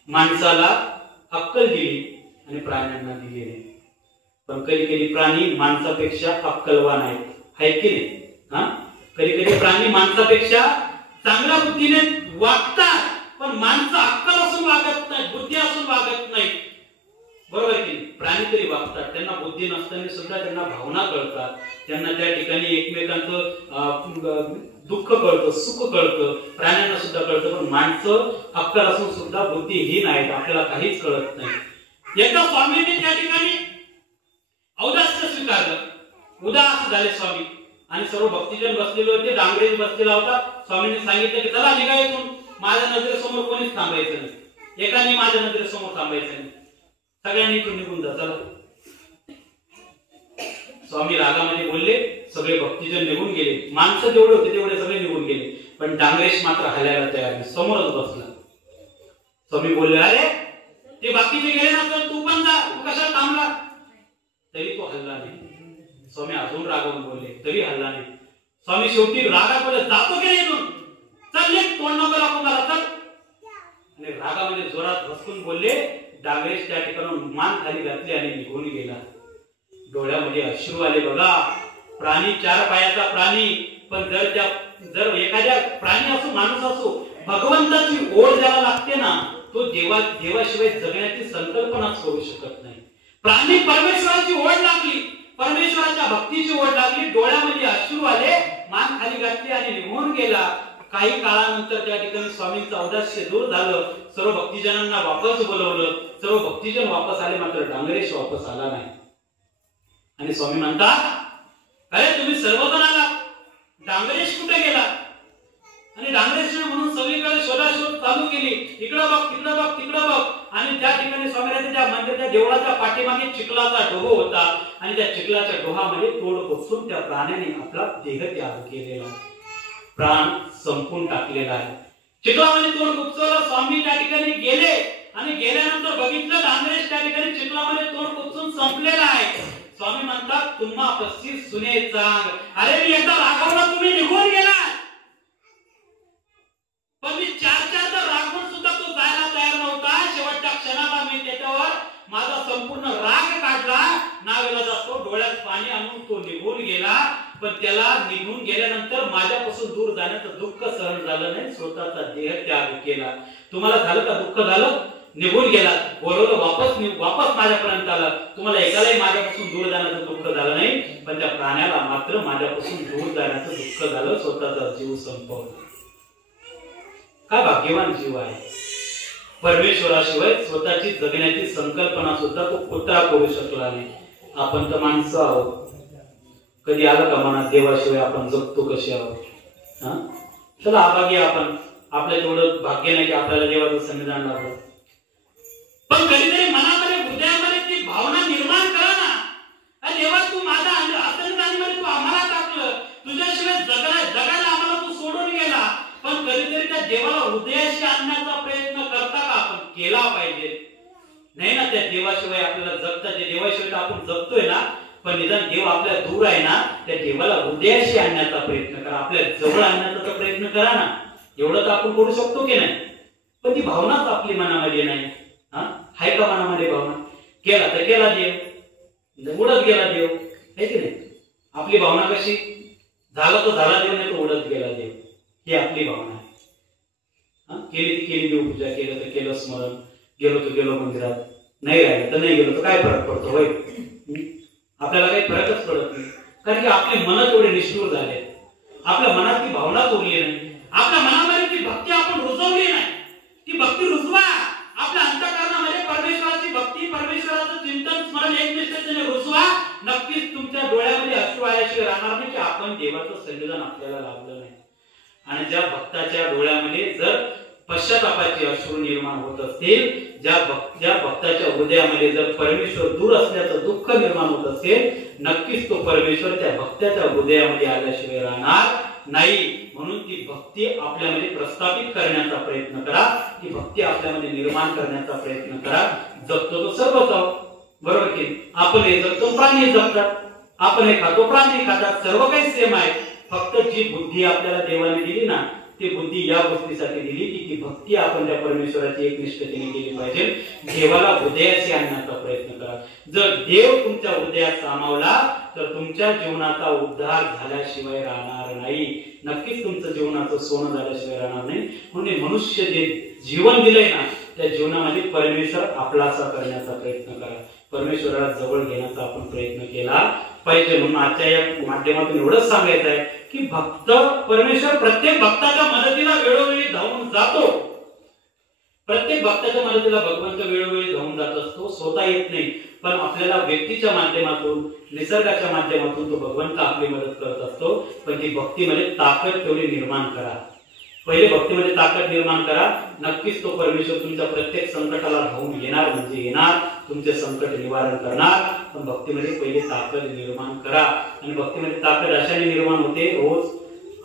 माणसाला अक्कल दिली आणि प्राण्यांना दिली नाही. पण कधी कधी प्राणी माणसापेक्षा अक्कलवान आहेत, आहे की नाही. कधी कधी प्राणी माणसापेक्षा चांगल्या बुद्धीने वागतात पण माणसं अक्कल असून वागत नाही, बुद्धी असून वागत नाही. बरोबर की प्राणी तरी वागतात, त्यांना बुद्धी नसताना सुद्धा त्यांना भावना कळतात, त्यांना त्या ठिकाणी एकमेकांचं दुःख कळतं, सुख कळतं, प्राण्यांना सुद्धा कळतं. पण माणसं अक्कल असून सुद्धा बुद्धिहीन आहेत, आपल्याला काहीच कळत नाही. एकदा स्वामींनी त्या ठिकाणी औदास्य स्वीकारलं, उदास झाले स्वामी आणि सर्व भक्तिजन बसलेले होते. डांगरेज बसलेला होता. स्वामींनी सांगितलं की चला निघा इथून, माझ्या नजरेसमोर कोणीच थांबायचं नाही, एकाने माझ्या नजरेसमोर थांबायचं नाही, सगळ्यांनी इथून निघून जा चला. स्वामी रागामध्ये बोलले, सगळे भक्तिजन निघून गेले. माणसं जेवढे होते तेवढे सगळे निघून गेले. पण डांगरेश मात्र हलायला तयार नाही, समोरच बसला. स्वामी बोलले अरे ते बाकीचे गेले ना तर तू पण जा, तू कशाला थांबला? तरी तो हल्ला नाही. स्वामी अजून रागावून बोलले तरी हल्ला नाही. स्वामी शेवटी रागात बोलले जातो की नाही इथून, चल तोंड नको लागून मला चल. आणि रागामध्ये जोरात भसकून बोलले. डांगरेश त्या ठिकाणी मान खाली घातली आणि निघून गेला. डोळ्यामध्ये अश्रू आले. बघा प्राणी चार पायाचा प्राणी, पण जर एखाद्या प्राणी असो माणूस असो भगवंताची ओढ ज्याला लागते ना तो देवाशिवाय जगण्याची संकल्पनाच करू शकत नाही. प्राणी परमेश्वराची ओढ लागली, परमेश्वराच्या भक्तीची ओढ लागली, डोळ्यामध्ये अश्रू आले, मान खाली घातली आणि निघून गेला. काही काळानंतर त्या ठिकाणी स्वामींचं औदास्य दूर झालं, सर्व भक्तिजनांना वापस बोलवलं, सर्व भक्तिजन वापस आले, मात्र डांगरेश वापस आला नाही. आणि स्वामी म्हणतात, अरे तुम्ही सर्वजण आला, डांगरेश कुठे गेला? आणि डांगरेशने म्हणून सगळीकडे शोधाशोध चालू केली, इकडं बघ तिकडं बघ तिकडं बघ. आणि त्या ठिकाणी स्वामींच्या त्या मंदिराच्या देवळाच्या पाठीमागे चिखलाचा डोह होता आणि त्या चिखलाच्या डोहामध्ये तोड खोचून त्या प्राण्याने आपला देह त्याग केलेला, प्राण संपून टाकलेला आहे. चिखलामध्ये तोड खोचवला. स्वामी त्या ठिकाणी गेले आणि गेल्यानंतर बघितलं डांगरेश त्या ठिकाणी चिखलामध्ये तोड खोचून संपलेला आहे. स्वामी म्हणतात, तुम्हा पस्सी सुने चांग. अरे मी एकदा रागवला, तुम्ही निघून गेला, पण मी चार रागवून सुद्धा तो जायला तयार नव्हता. शेवटच्या क्षणाला मी त्याच्यावर माझा संपूर्ण राग काढला. नावेला जातो, डोळ्यात पाणी आणून तो निघून गेला. पण त्याला निघून गेल्यानंतर माझ्यापासून दूर जाण्याचं दुःख सहन झालं नाही, स्वतःचा देह त्याग केला. तुम्हाला झालं का? दुःख झालं, निघून गेला, बोलवलं वापस माझ्यापर्यंत आला. तुम्हाला एकालाही माझ्यापासून दूर जाण्याचं दुःख झालं नाही, पण त्या प्राण्याला मात्र माझ्यापासून दूर जाण्याचं दुःख झालं, स्वतःचा जीव संपवला. काय भाग्यवान जीव आहे. परमेश्वराशिवाय स्वतःची जगण्याची संकल्पना सुद्धा तो कुत्रा करू शकला नाही. आपण तर माणसं आहोत. कधी आलं का मनात देवाशिवाय आपण जगतो कसे आहोत? चला अभागी आपण, आपल्या तेवढं भाग्य नाही की आपल्याला देवाचं संविधान लाभलं. पण कधीतरी मनामध्ये हृदयामध्ये ती भावना निर्माण करा ना, देवा तू माझा आतंकवादीमध्ये तू आम्हाला टाकलं, तुझ्याशिवाय जगायला आम्हाला तू सोडून गेला. पण कधीतरी त्या देवाला हृदयाशी आणण्याचा प्रयत्न करता का? आपण केला पाहिजे. नाही ना, त्या देवाशिवाय आपल्याला जगता, त्या देवाशिवाय आपण जगतोय ना, पण निदान देव आपल्या दूर आहे ना, त्या देवाला हृदयाशी आणण्याचा प्रयत्न करा, आपल्या जवळ आणण्याचा प्रयत्न करा ना. एवढं तर आपण करू शकतो की नाही? पण ती भावनाच आपली मनामध्ये नाही. हाय का मनामध्ये भावना? केला तर केला देव, उडत गेला देव, आहे की नाही? आपली भावना कशी? झाला तो झाला देव, नाही तो उडत गेला देव, ही आपली भावना आहे. केली ती केली देवपूजा, केलं तर केलं स्मरण, गेलो तर गेलो मंदिरात, नाही राहिलं तर नाही गेलो तर काय फरक पडतो? होय, आपल्याला काही फरकच पडत नाही. कारण की आपले मन थोडे निष्ठुर झाले, आपल्या मनात ती भावना उरली नाही, आपल्या मनामध्ये ती भक्ती आपण रुजवली नाही. ती भक्ती रुजवा. आपल्या अंतःकरणामध्ये परमेश्वराची भक्ती, परमेश्वराचं चिंतन स्मरण एकनिष्ठतेने रुजवा. नक्कीच तुमच्या डोळ्यामध्ये अश्रू आल्याशिवाय राहणार नाही की आपण देवाचं संविधान आपल्याला लाभलं नाही. आणि ज्या भक्ताच्या डोळ्यामध्ये जर पश्चातापाचे अश्रू निर्माण होत असतील, ज्या भक्ताच्या हृदयामध्ये जर परमेश्वर दूर असल्याचं दुःख निर्माण होत असेल, नक्कीच तो परमेश्वर त्या भक्ताच्या हृदयामध्ये आल्याशिवाय राहणार नाही. म्हणून ती भक्ती आपल्यामध्ये प्रस्थापित करण्याचा प्रयत्न करा, ती भक्ती आपल्यामध्ये निर्माण करण्याचा प्रयत्न करा. जगतो तो सर्वच आहोत, बरोबर की? आपण हे जगतो, प्राणी जगतात, आपण हे खातो, प्राणी खातात, सर्व काही सेम आहे. फक्त जी बुद्धी आपल्याला देवाने दिली ना, ती बुद्धी या गोष्टीसाठी दिली की ती भक्ती आपण त्या परमेश्वराची एकनिष्ठतेने केली पाहिजे. देवाला हृदयाशी आणण्याचा प्रयत्न करा. जर देव तुमच्या हृदयात सामावला तर तुमच्या जीवनाचा उद्धार झाल्याशिवाय राहणार नाही. नक्कीच तुमचं जीवनाचं सोनं झाल्याशिवाय राहणार नाही. म्हणून मनुष्य जे जीवन दिलंय ना, त्या जीवनामध्ये परमेश्वर आपलासा करण्याचा प्रयत्न करा, परमेश्वराला जवळ घेण्याचा आपण प्रयत्न केला पाहिजे. म्हणून आजच्या या माध्यमातून एवढंच सांगायचं आहे की भक्त परमेश्वर प्रत्येक भक्ताच्या मदतीला वेळोवेळी धावून जातो. प्रत्येक भक्ताच्या मदतीला भगवंत वेळोवेळी धावून जात असतो. स्वतः येत नाही, पण आपल्याला व्यक्तीच्या माध्यमातून, निसर्गाच्या माध्यमातून तो भगवंत आपली मदत करत असतो. पण ती भक्तीमध्ये ताकद तेवढी निर्माण करा. पहिले भक्तीमध्ये ताकद निर्माण करा. नक्कीच तो परमेश्वर तुमच्या प्रत्येक संकटाला धावून येणार, म्हणजे येणार, तुमचे संकट निवारण करणार. पण भक्तीमध्ये पहिले ताकद निर्माण करा. आणि भक्तीमध्ये ताकद अशाने निर्माण होते, रोज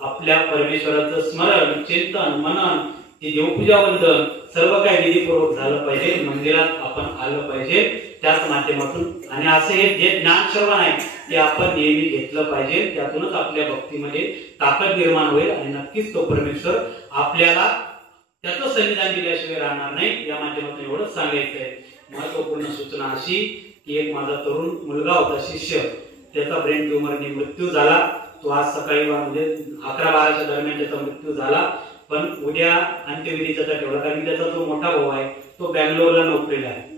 आपल्या परमेश्वराचं स्मरण, चिंतन, मनन, ती देवपूजा, वंदन सर्व काही विधीपूर्वक झालं पाहिजे. मंदिरात आपण आलं पाहिजे त्याच माध्यमातून. आणि असं हे जे ज्ञान श्रवण आहे ते आपण नेहमी घेतलं पाहिजे. त्यातूनच आपल्या भक्तीमध्ये ताकद निर्माण होईल आणि नक्कीच तो परमेश्वर आपल्याला त्याचं संविधान दिल्याशिवाय राहणार नाही. या माध्यमातून एवढंच सांगायचं आहे. महत्वपूर्ण सूचना अशी की एक माझा तरुण मुलगा होता, शिष्य, त्याचा ब्रेन ट्यूमरने मृत्यू झाला. तो आज सकाळी म्हणजे 11-12च्या दरम्यान त्याचा मृत्यू झाला. पण उद्या अंत्यविधीचा ठेवला, कारण त्याचा जो मोठा भाऊ आहे तो बँगलोरला नोकरीला आहे.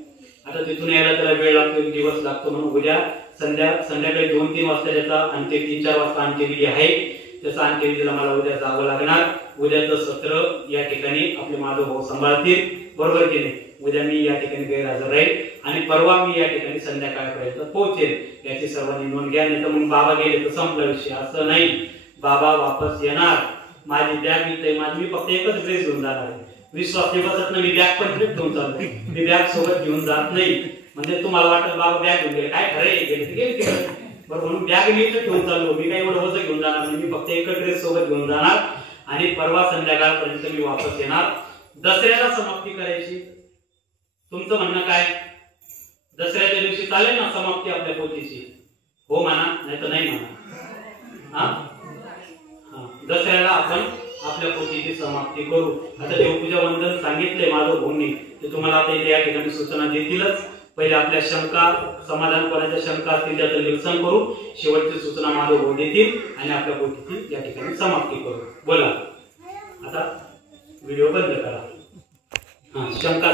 आता तिथून यायला त्याला वेळ लागतो, एक दिवस लागतो. म्हणून उद्या संध्याकाळी 2-3 वाजता त्याचा 3-4 वाजता अंत्यविधी आहे. त्याचा आणखी विधीला मला उद्या जावं लागणार. उद्याचं सत्र या ठिकाणी आपले माधव भाऊ सांभाळतील, बरोबर की नाही. उद्या मी या ठिकाणी गैरहजर राहील आणि परवा मी या ठिकाणी संध्याकाळपर्यंत पोहोचेल. याची सर्वांनी नोंद घ्या, नाही तर मग बाबा गेले तर संपला विषय. असं नाही, बाबा वापस येणार. माझी बॅग इथे माझी, मी फक्त एकच ड्रेस घेऊन जाणार आहे. विश्वास बसत नाही, मी बॅग पण ट्रिप घेऊन चालतो. मी बॅग सोबत घेऊन जात नाही. म्हणजे तुम्हाला वाटत बाबा बॅग घेऊन गेले, काय खरं गेले तिकडे, बरोबर. म्हणून बॅग मी इथे ठेवून चाललो. मी काही एवढं वजन घेऊन जाणार नाही. मी फक्त एकच ड्रेस सोबत घेऊन जाणार आणि परवा संध्याकाळपर्यंत मी वापस येणार. दसऱ्याला समाप्ती करायची. तुमचं म्हणणं काय? दसऱ्याच्या दिवशी चालेल ना समाप्ती आपल्या पोथीची? हो म्हणा, नाही तर नाही म्हणा. हा, दसऱ्याला आपण आपल्या पोथीची समाप्ती करू. आता देवपूजा वंदन सांगितले माधव भाऊंनी, ते तुम्हाला आता इथे या ठिकाणी सूचना देतीलच. पहिले आपल्या शंका समाधान कोणाच्या शंका असतील त्याचं निरसन करू, शेवटची सूचना माधव भाऊ देतील आणि आपल्या पोथीची या ठिकाणी समाप्ती करू. बोला आता, व्हिडिओ बंद करा. शंका